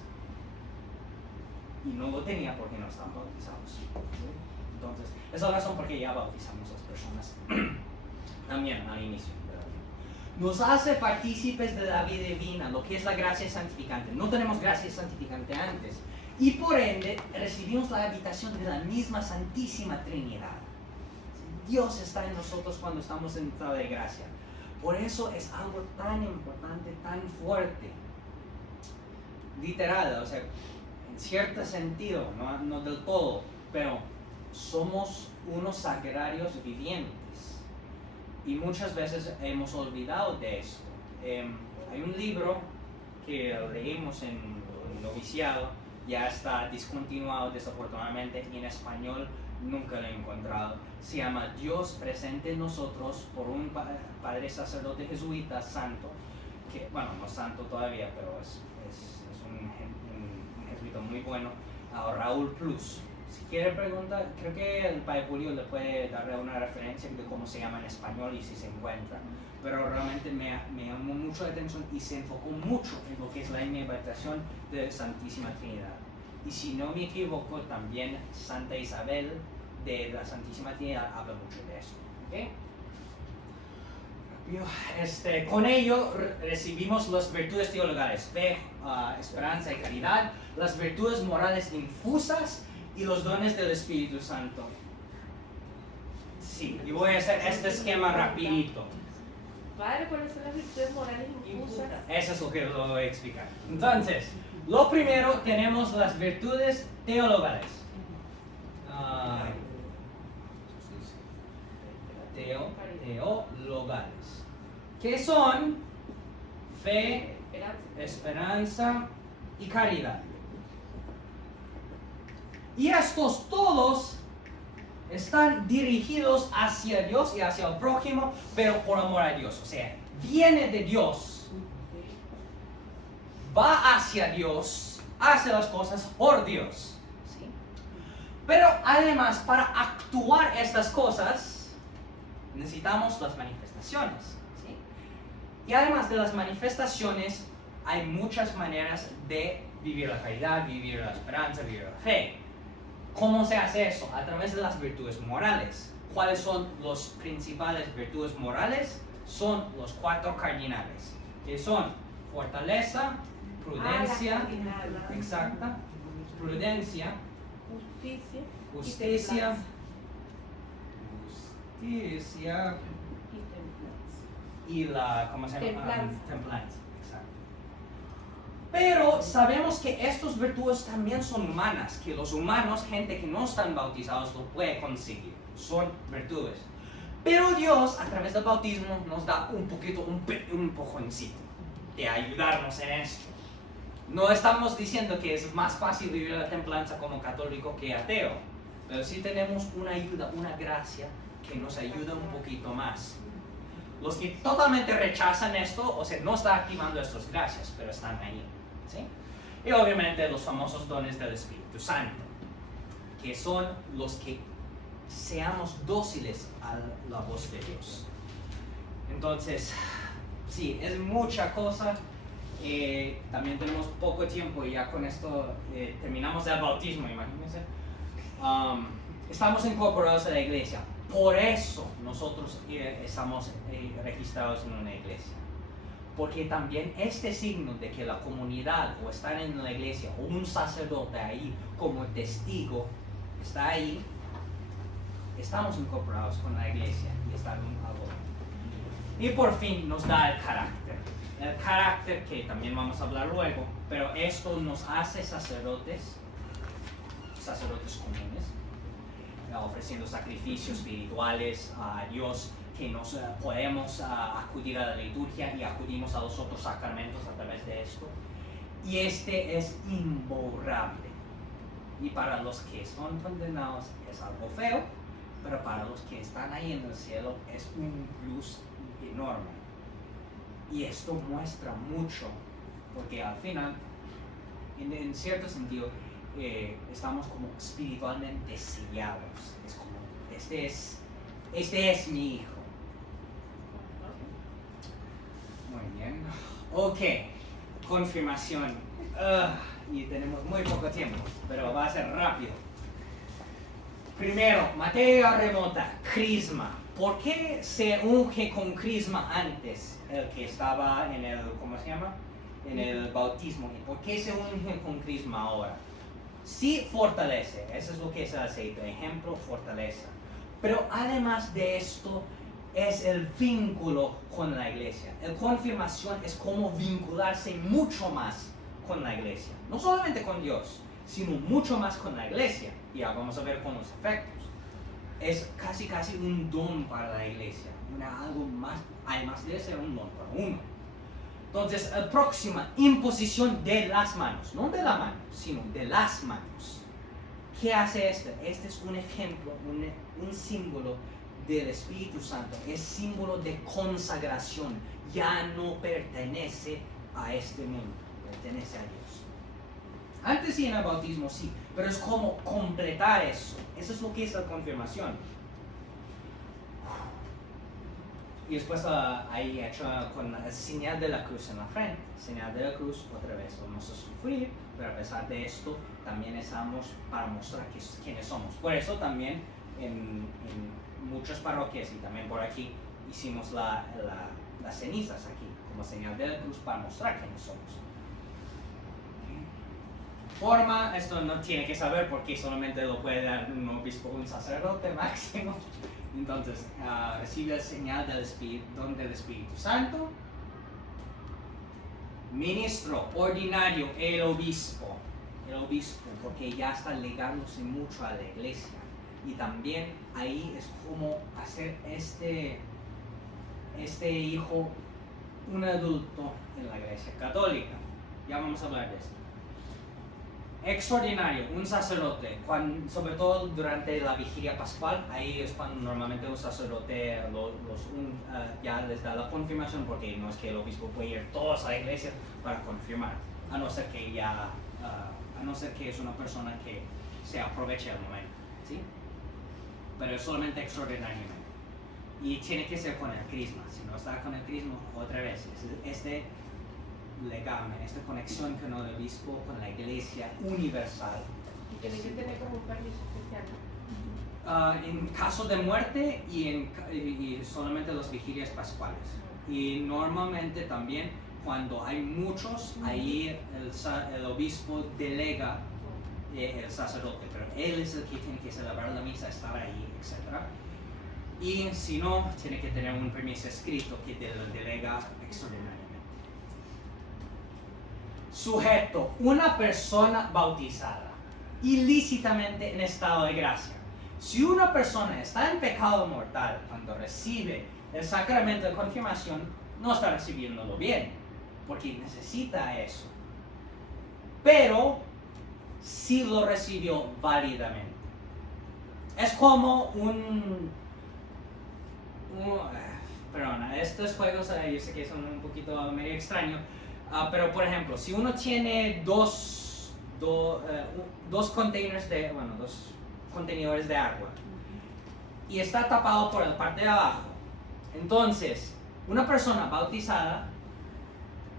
y no lo tenía porque no estaban bautizados, ¿sí? Entonces, esa es la razón por qué ya bautizamos a las personas también al inicio de la vida. Nos hace partícipes de la vida divina, lo que es la gracia santificante. No tenemos gracia santificante antes, y por ende recibimos la habitación de la misma Santísima Trinidad. Dios está en nosotros cuando estamos en estado de gracia. Por eso es algo tan importante, tan fuerte. Literal, o sea, en cierto sentido, no del todo, pero somos unos sagrarios vivientes. Y muchas veces hemos olvidado de esto. Hay un libro que leímos en el noviciado, ya está discontinuado desafortunadamente, y en español nunca lo he encontrado. Se llama Dios presente en nosotros, por un padre sacerdote jesuita santo, que, bueno, no santo todavía, pero es un jesuita muy bueno, Raúl Plus. Si quiere preguntar, creo que el padre Julio le puede darle una referencia de cómo se llama en español y si se encuentra. Pero realmente me llamó mucho la atención y se enfocó mucho en lo que es la inmediatación de Santísima Trinidad. Y si no me equivoco, también Santa Isabel de la Santísima Trinidad habla mucho de eso. ¿Okay? Con ello recibimos las virtudes teologales, fe, esperanza y caridad, las virtudes morales infusas y los dones del Espíritu Santo. Sí, y voy a hacer este esquema rapidito. Padre, ¿cuáles son las virtudes morales infusas? Eso es lo que lo voy a explicar. Entonces, lo primero tenemos las virtudes teologales. Teologales. Que son fe, esperanza y caridad. Y estos todos están dirigidos hacia Dios y hacia el prójimo, pero por amor a Dios. O sea, viene de Dios, va hacia Dios, hace las cosas por Dios. ¿Sí? Pero además, para actuar estas cosas, necesitamos las manifestaciones. ¿Sí? Y además de las manifestaciones, hay muchas maneras de vivir la caridad, vivir la esperanza, vivir la fe. ¿Cómo se hace eso? A través de las virtudes morales. ¿Cuáles son las principales virtudes morales? Son los 4 cardinales, que son fortaleza, prudencia, exacta, prudencia, justicia y la, ¿cómo se llama? Templanza. Exacto. Pero sabemos que estas virtudes también son humanas, que los humanos, gente que no están bautizados, lo puede conseguir. Son virtudes. Pero Dios, a través del bautismo, nos da un poquito, un empujoncito de ayudarnos en esto. No estamos diciendo que es más fácil vivir la templanza como católico que ateo, pero sí tenemos una ayuda, una gracia que nos ayuda un poquito más. Los que totalmente rechazan esto, o sea, no están activando estas gracias, pero están ahí, ¿sí? Y obviamente los famosos dones del Espíritu Santo, que son los que seamos dóciles a la voz de Dios. Entonces, sí, es mucha cosa. También tenemos poco tiempo y ya con esto terminamos el bautismo, imagínense. Estamos incorporados a la iglesia. Por eso nosotros estamos registrados en una iglesia. Porque también este signo de que la comunidad o estar en la iglesia o un sacerdote ahí como testigo está ahí, estamos incorporados con la iglesia y está en algo. Y por fin nos da el carácter. El carácter que también vamos a hablar luego, pero esto nos hace sacerdotes comunes, ofreciendo sacrificios espirituales a Dios, que nos podemos acudir a la liturgia y acudimos a los otros sacramentos a través de esto. Y este es imborrable. Y para los que son condenados es algo feo, pero para los que están ahí en el cielo es un plus enorme. Y esto muestra mucho, porque al final, en cierto sentido, estamos como espiritualmente sellados. Es como, este es mi hijo. Muy bien. Ok, confirmación. Y tenemos muy poco tiempo, pero va a ser rápido. Primero, materia remota, crisma. ¿Por qué se unge con crisma antes el que estaba en el, ¿cómo se llama? En el bautismo. ¿Y por qué se unge con crisma ahora? Sí fortalece, eso es lo que es el aceite, ejemplo, fortaleza. Pero además de esto, es el vínculo con la iglesia. La confirmación es como vincularse mucho más con la iglesia. No solamente con Dios, sino mucho más con la iglesia. Y ya vamos a ver con los efectos. Es casi un don para la iglesia. Algo más, además de ser un don para uno. Entonces, la próxima, imposición de las manos. No de la mano, sino de las manos. ¿Qué hace esto? Este es un ejemplo, un símbolo del Espíritu Santo. Es símbolo de consagración. Ya no pertenece a este mundo, pertenece a Dios. Antes sí en el bautismo sí, pero es como completar eso. Eso es lo que es la confirmación. Y después ahí hecho con la señal de la cruz en la frente. Señal de la cruz, otra vez vamos a sufrir, pero a pesar de esto también estamos para mostrar quiénes somos. Por eso también en muchas parroquias y también por aquí hicimos las cenizas aquí como señal de la cruz para mostrar quiénes somos. Forma, esto no tiene que saber porque solamente lo puede dar un obispo, un sacerdote máximo. Entonces, recibe el señal del don del Espíritu Santo. Ministro ordinario, el obispo, porque ya está legándose mucho a la iglesia. Y también ahí es como hacer este hijo un adulto en la iglesia católica. Ya vamos a hablar de esto. Extraordinario, un sacerdote, sobre todo durante la vigilia pascual, ahí es cuando normalmente un sacerdote ya les da la confirmación, porque no es que el obispo puede ir todos a la iglesia para confirmar, a no ser que es una persona que se aproveche del momento, ¿sí? Pero es solamente extraordinariamente. Y tiene que ser con el crisma, si no está con el crisma, otra vez, legame, esta conexión con el obispo, con la iglesia universal. Y tiene que tener como un permiso especial. En caso de muerte y solamente las vigilias pascuales. Y normalmente también cuando hay muchos, ahí el obispo delega el sacerdote, pero él es el que tiene que celebrar la misa, estar ahí, etc. Y si no, tiene que tener un permiso escrito que delega extraordinariamente. Sujeto, una persona bautizada, ilícitamente en estado de gracia. Si una persona está en pecado mortal cuando recibe el sacramento de confirmación, no está recibiéndolo bien, porque necesita eso. Pero sí lo recibió válidamente. Es como perdona, estos juegos yo sé que son un poquito medio extraños, pero por ejemplo, si uno tiene dos containers dos contenedores de agua y está tapado por la parte de abajo, entonces una persona bautizada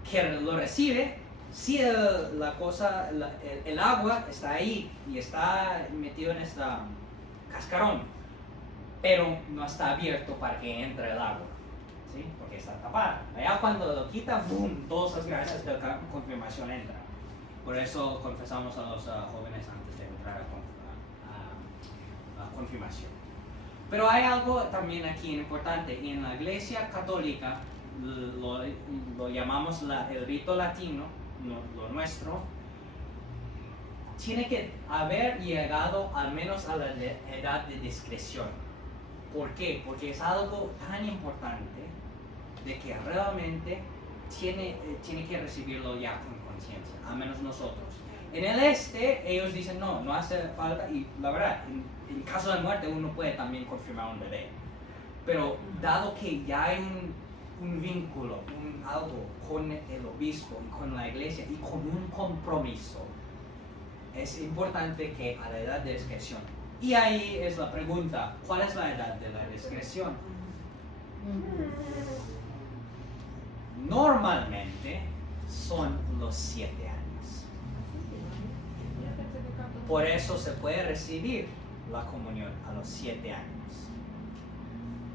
que lo recibe, si el agua está ahí y está metido en este cascarón, pero no está abierto para que entre el agua, ¿sí? Porque está tapada. Allá cuando lo quita, ¡boom!, todas las gracias de la confirmación entran. Por eso confesamos a los jóvenes antes de entrar a confirmación. Pero hay algo también aquí importante. En la Iglesia Católica lo llamamos el rito latino, lo nuestro. Tiene que haber llegado al menos a la edad de discreción. ¿Por qué? Porque es algo tan importante de que realmente tiene que recibirlo ya con conciencia, al menos nosotros. En el ellos dicen no hace falta, y la verdad, en caso de muerte uno puede también confirmar a un bebé. Pero dado que ya hay un vínculo, algo con el obispo y con la iglesia y con un compromiso, es importante que a la edad de discreción. Y ahí es la pregunta, ¿cuál es la edad de la discreción? Normalmente son los 7 años. Por eso se puede recibir la comunión a los 7 años.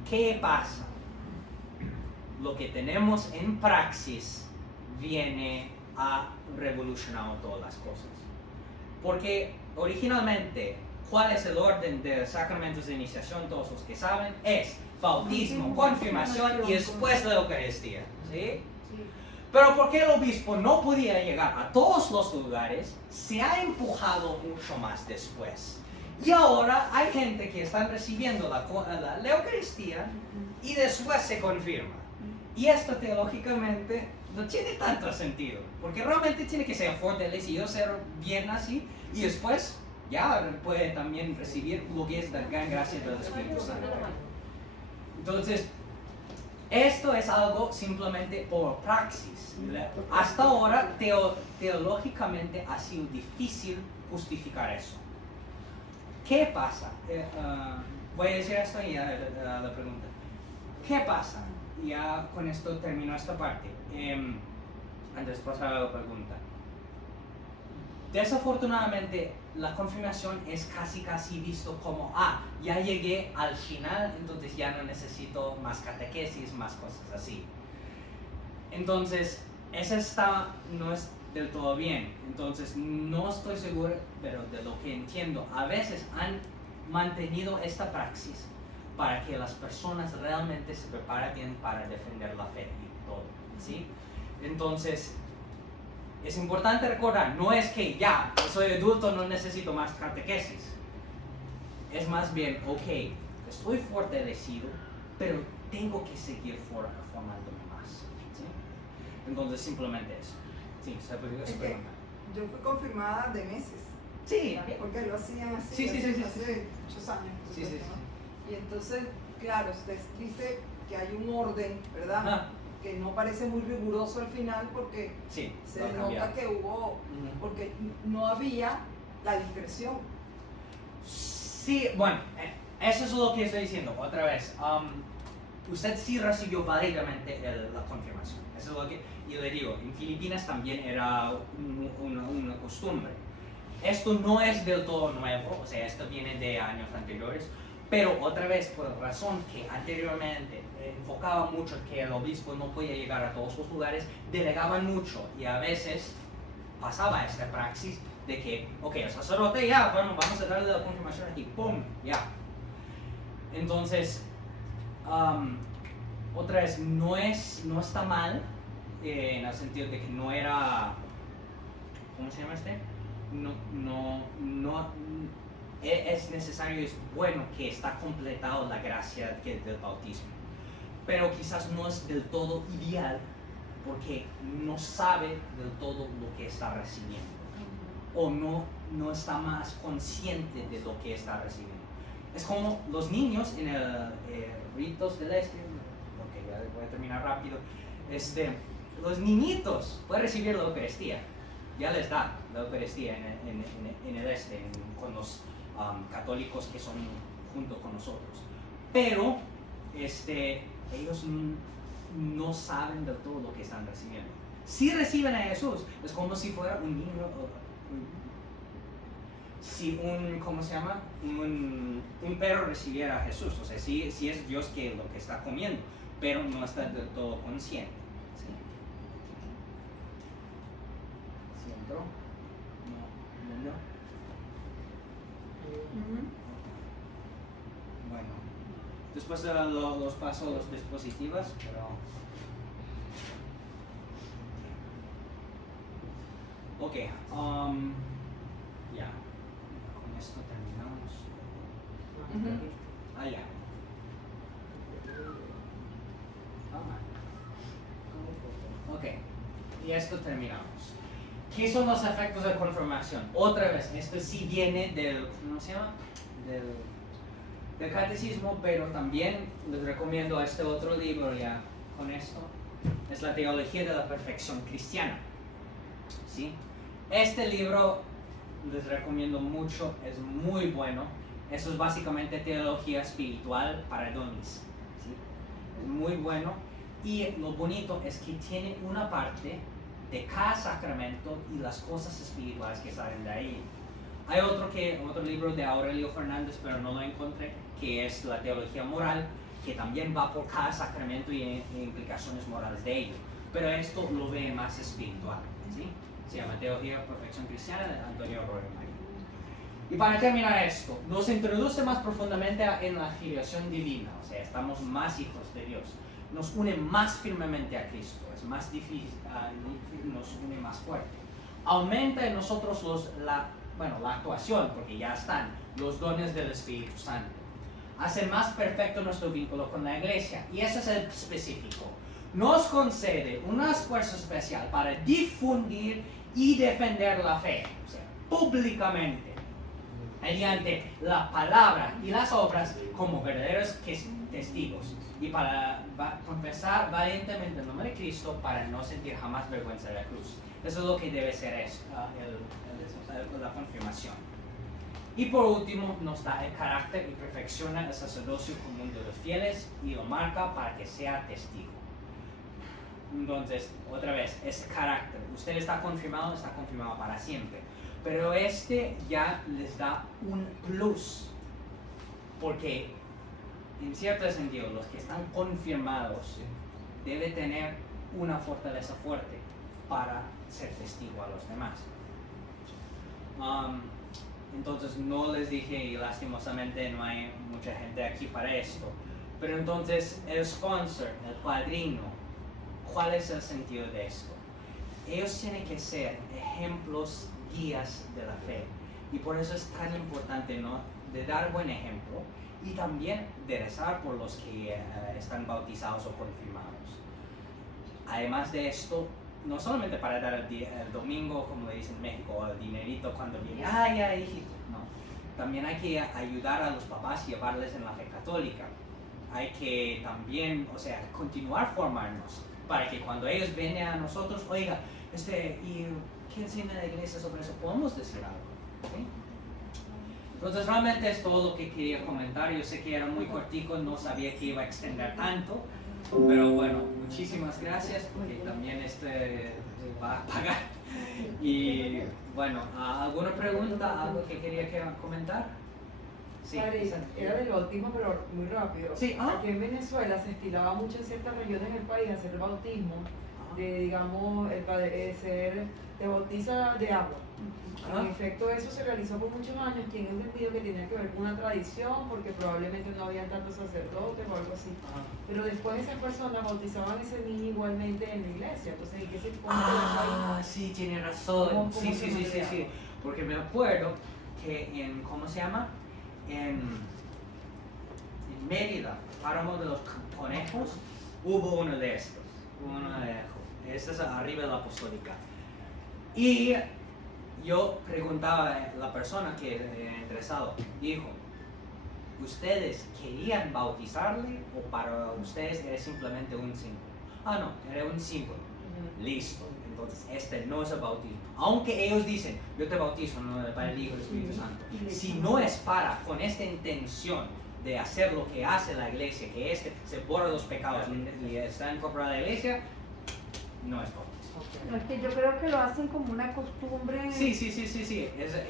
¿Qué pasa? Lo que tenemos en praxis viene a revolucionar todas las cosas. Porque originalmente, ¿cuál es el orden de sacramentos de iniciación? Todos los que saben, es bautismo, confirmación y después la Eucaristía. ¿Sí? Pero porque el obispo no podía llegar a todos los lugares, se ha empujado mucho más después. Y ahora hay gente que está recibiendo la Eucaristía y después se confirma. Y esto teológicamente no tiene tanto sentido, porque realmente tiene que ser fortalecido, ser bien así, y después ya puede también recibir lo que es la gran gracia del Espíritu Santo. Entonces, esto es algo simplemente por praxis. Hasta ahora, teológicamente ha sido difícil justificar eso. ¿Qué pasa? Voy a decir esto y la pregunta. ¿Qué pasa? Ya con esto termino esta parte. Antes de pasar a la pregunta. Desafortunadamente, la confirmación es casi visto como, ya llegué al final, entonces ya no necesito más catequesis, más cosas así. Entonces, no es del todo bien. Entonces, no estoy seguro, pero de lo que entiendo, a veces han mantenido esta praxis para que las personas realmente se preparen bien para defender la fe y todo, ¿sí? Entonces, es importante recordar, no es que ya soy adulto, no necesito más catequesis. Es más bien, ok, estoy fortalecido, pero tengo que seguir formándome más, ¿sí? Entonces, simplemente eso. Sí, se pregunta. Yo fui confirmada de meses. Sí. Porque lo hacían así Sí. hace muchos años. Sí. Y entonces, claro, usted dice que hay un orden, ¿verdad? Que no parece muy riguroso al final porque se nota que hubo, porque no había la discreción. Sí, bueno, eso es lo que estoy diciendo, otra vez. Usted sí recibió válidamente la confirmación. Eso es lo que, y le digo, en Filipinas también era una costumbre. Esto no es del todo nuevo, o sea, esto viene de años anteriores, pero otra vez, por razón que anteriormente enfocaba mucho que el obispo no podía llegar a todos los lugares, delegaban mucho y a veces pasaba esta praxis de que, ok, el sacerdote ya, bueno, vamos a darle la confirmación aquí, ¡pum!, ya. Entonces, otra vez, no está mal, en el sentido de que no era, ¿cómo se llama este? Es necesario, es bueno que está completado la gracia del bautismo, pero quizás no es del todo ideal porque no sabe del todo lo que está recibiendo o no está más consciente de lo que está recibiendo. Es como los niños en el ritos del este, porque voy a terminar rápido. Los niñitos pueden recibir la Eucaristía, ya les da la Eucaristía con los católicos que son junto con nosotros, pero ellos no saben del todo lo que están recibiendo. Si reciben a Jesús, es como si fuera un niño, si un perro recibiera a Jesús, o sea, si es Dios que lo que está comiendo, pero no está del todo consciente. ¿Sí? ¿Sí entró? No. Bueno, después los paso a los dispositivos, pero... Ok, ya, con esto terminamos. Ya. Ok, y esto terminamos. ¿Qué son los efectos de confirmación? Otra vez, esto sí viene del, ¿cómo se llama? Del catecismo, pero también les recomiendo este otro libro ya con esto. Es la teología de la perfección cristiana. ¿Sí? Este libro les recomiendo mucho, es muy bueno. Eso es básicamente teología espiritual para donis. ¿Sí? Es muy bueno. Y lo bonito es que tiene una parte de cada sacramento y las cosas espirituales que salen de ahí. Hay otro libro de Aurelio Fernández, pero no lo encontré, que es la teología moral, que también va por cada sacramento y implicaciones morales de ello. Pero esto lo ve más espiritual. ¿Sí? Se llama Teología de Perfección Cristiana de Antonio Arroyo Marín. Y para terminar esto, nos introduce más profundamente en la filiación divina, o sea, estamos más hijos de Dios. Nos une más firmemente a Cristo, es más difícil, nos une más fuerte. Aumenta en nosotros la actuación, porque ya están los dones del Espíritu Santo. Hace más perfecto nuestro vínculo con la Iglesia, y eso es el específico. Nos concede un esfuerzo especial para difundir y defender la fe, o sea, públicamente, mediante la palabra y las obras como verdaderos testigos, y para confesar valientemente el nombre de Cristo para no sentir jamás vergüenza de la cruz. Eso es lo que debe ser la confirmación. Y por último, nos da el carácter y perfecciona el sacerdocio común de los fieles y lo marca para que sea testigo. Entonces, otra vez, ese carácter, usted está confirmado para siempre. Pero ya les da un plus, porque en cierto sentido, los que están confirmados deben tener una fortaleza fuerte para ser testigo a los demás. Entonces no les dije, y lastimosamente no hay mucha gente aquí para esto, pero entonces el sponsor, el padrino, ¿cuál es el sentido de esto? Ellos tienen que ser ejemplos, guías de la fe, y por eso es tan importante, ¿no?, de dar buen ejemplo y también de rezar por los que están bautizados o confirmados. Además de esto, no solamente para dar el domingo, como le dicen en México, el dinerito cuando viene, ¡ay, hijito! No, también hay que ayudar a los papás y llevarles en la fe católica. Hay que también, continuar formarnos para que cuando ellos vengan a nosotros, oiga, ¿y qué enseña la iglesia sobre eso? Podemos decir algo, ¿sí? Entonces realmente es todo lo que quería comentar. Yo sé que era muy cortico, no sabía que iba a extender tanto, pero bueno, muchísimas gracias, porque también va a pagar. Y bueno, ¿alguna pregunta, algo que quería comentar? Sí. Padre, era del bautismo, pero muy rápido. Sí. Aquí en Venezuela se estilaba mucho en ciertas regiones del país hacer el bautismo, digamos, te bautiza de agua. En efecto, eso se realizó por muchos años. Tiene entendido que tenía que ver con una tradición, porque probablemente no había tantos sacerdotes o algo así. Pero después esas personas bautizaban a ese niño igualmente en la iglesia. Entonces, ¿en qué se pone? Sí, tiene razón. Sí. Porque me acuerdo que en Mérida, Páramo de los Conejos, hubo uno de estos. Este es arriba de la apostólica. Y yo preguntaba a la persona que era interesado, dijo, ¿ustedes querían bautizarle o para ustedes era simplemente un símbolo? Ah, no, era un símbolo. Listo. Entonces, este no es el bautismo. Aunque ellos dicen, yo te bautizo en el Padre, el Hijo y el Espíritu Santo. Si no es con esta intención de hacer lo que hace la iglesia, que se borra los pecados y está incorporada a la iglesia, no es bautismo. No, es que yo creo que lo hacen como una costumbre. Sí.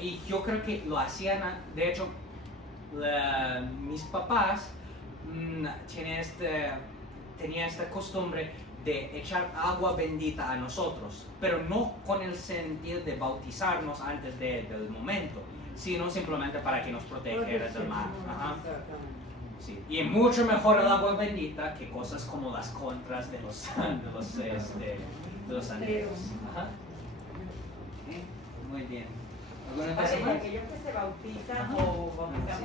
Y yo creo que lo hacían, de hecho, mis papás tenían esta costumbre de echar agua bendita a nosotros, pero no con el sentido de bautizarnos antes del momento, sino simplemente para que nos protegiera del mal. Ajá. Sí. Y mucho mejor el agua bendita que cosas como las contras de los santeros. Ajá. Muy bien. ¿Alguna cosa más? Aquellos que se bautizan o bautizamos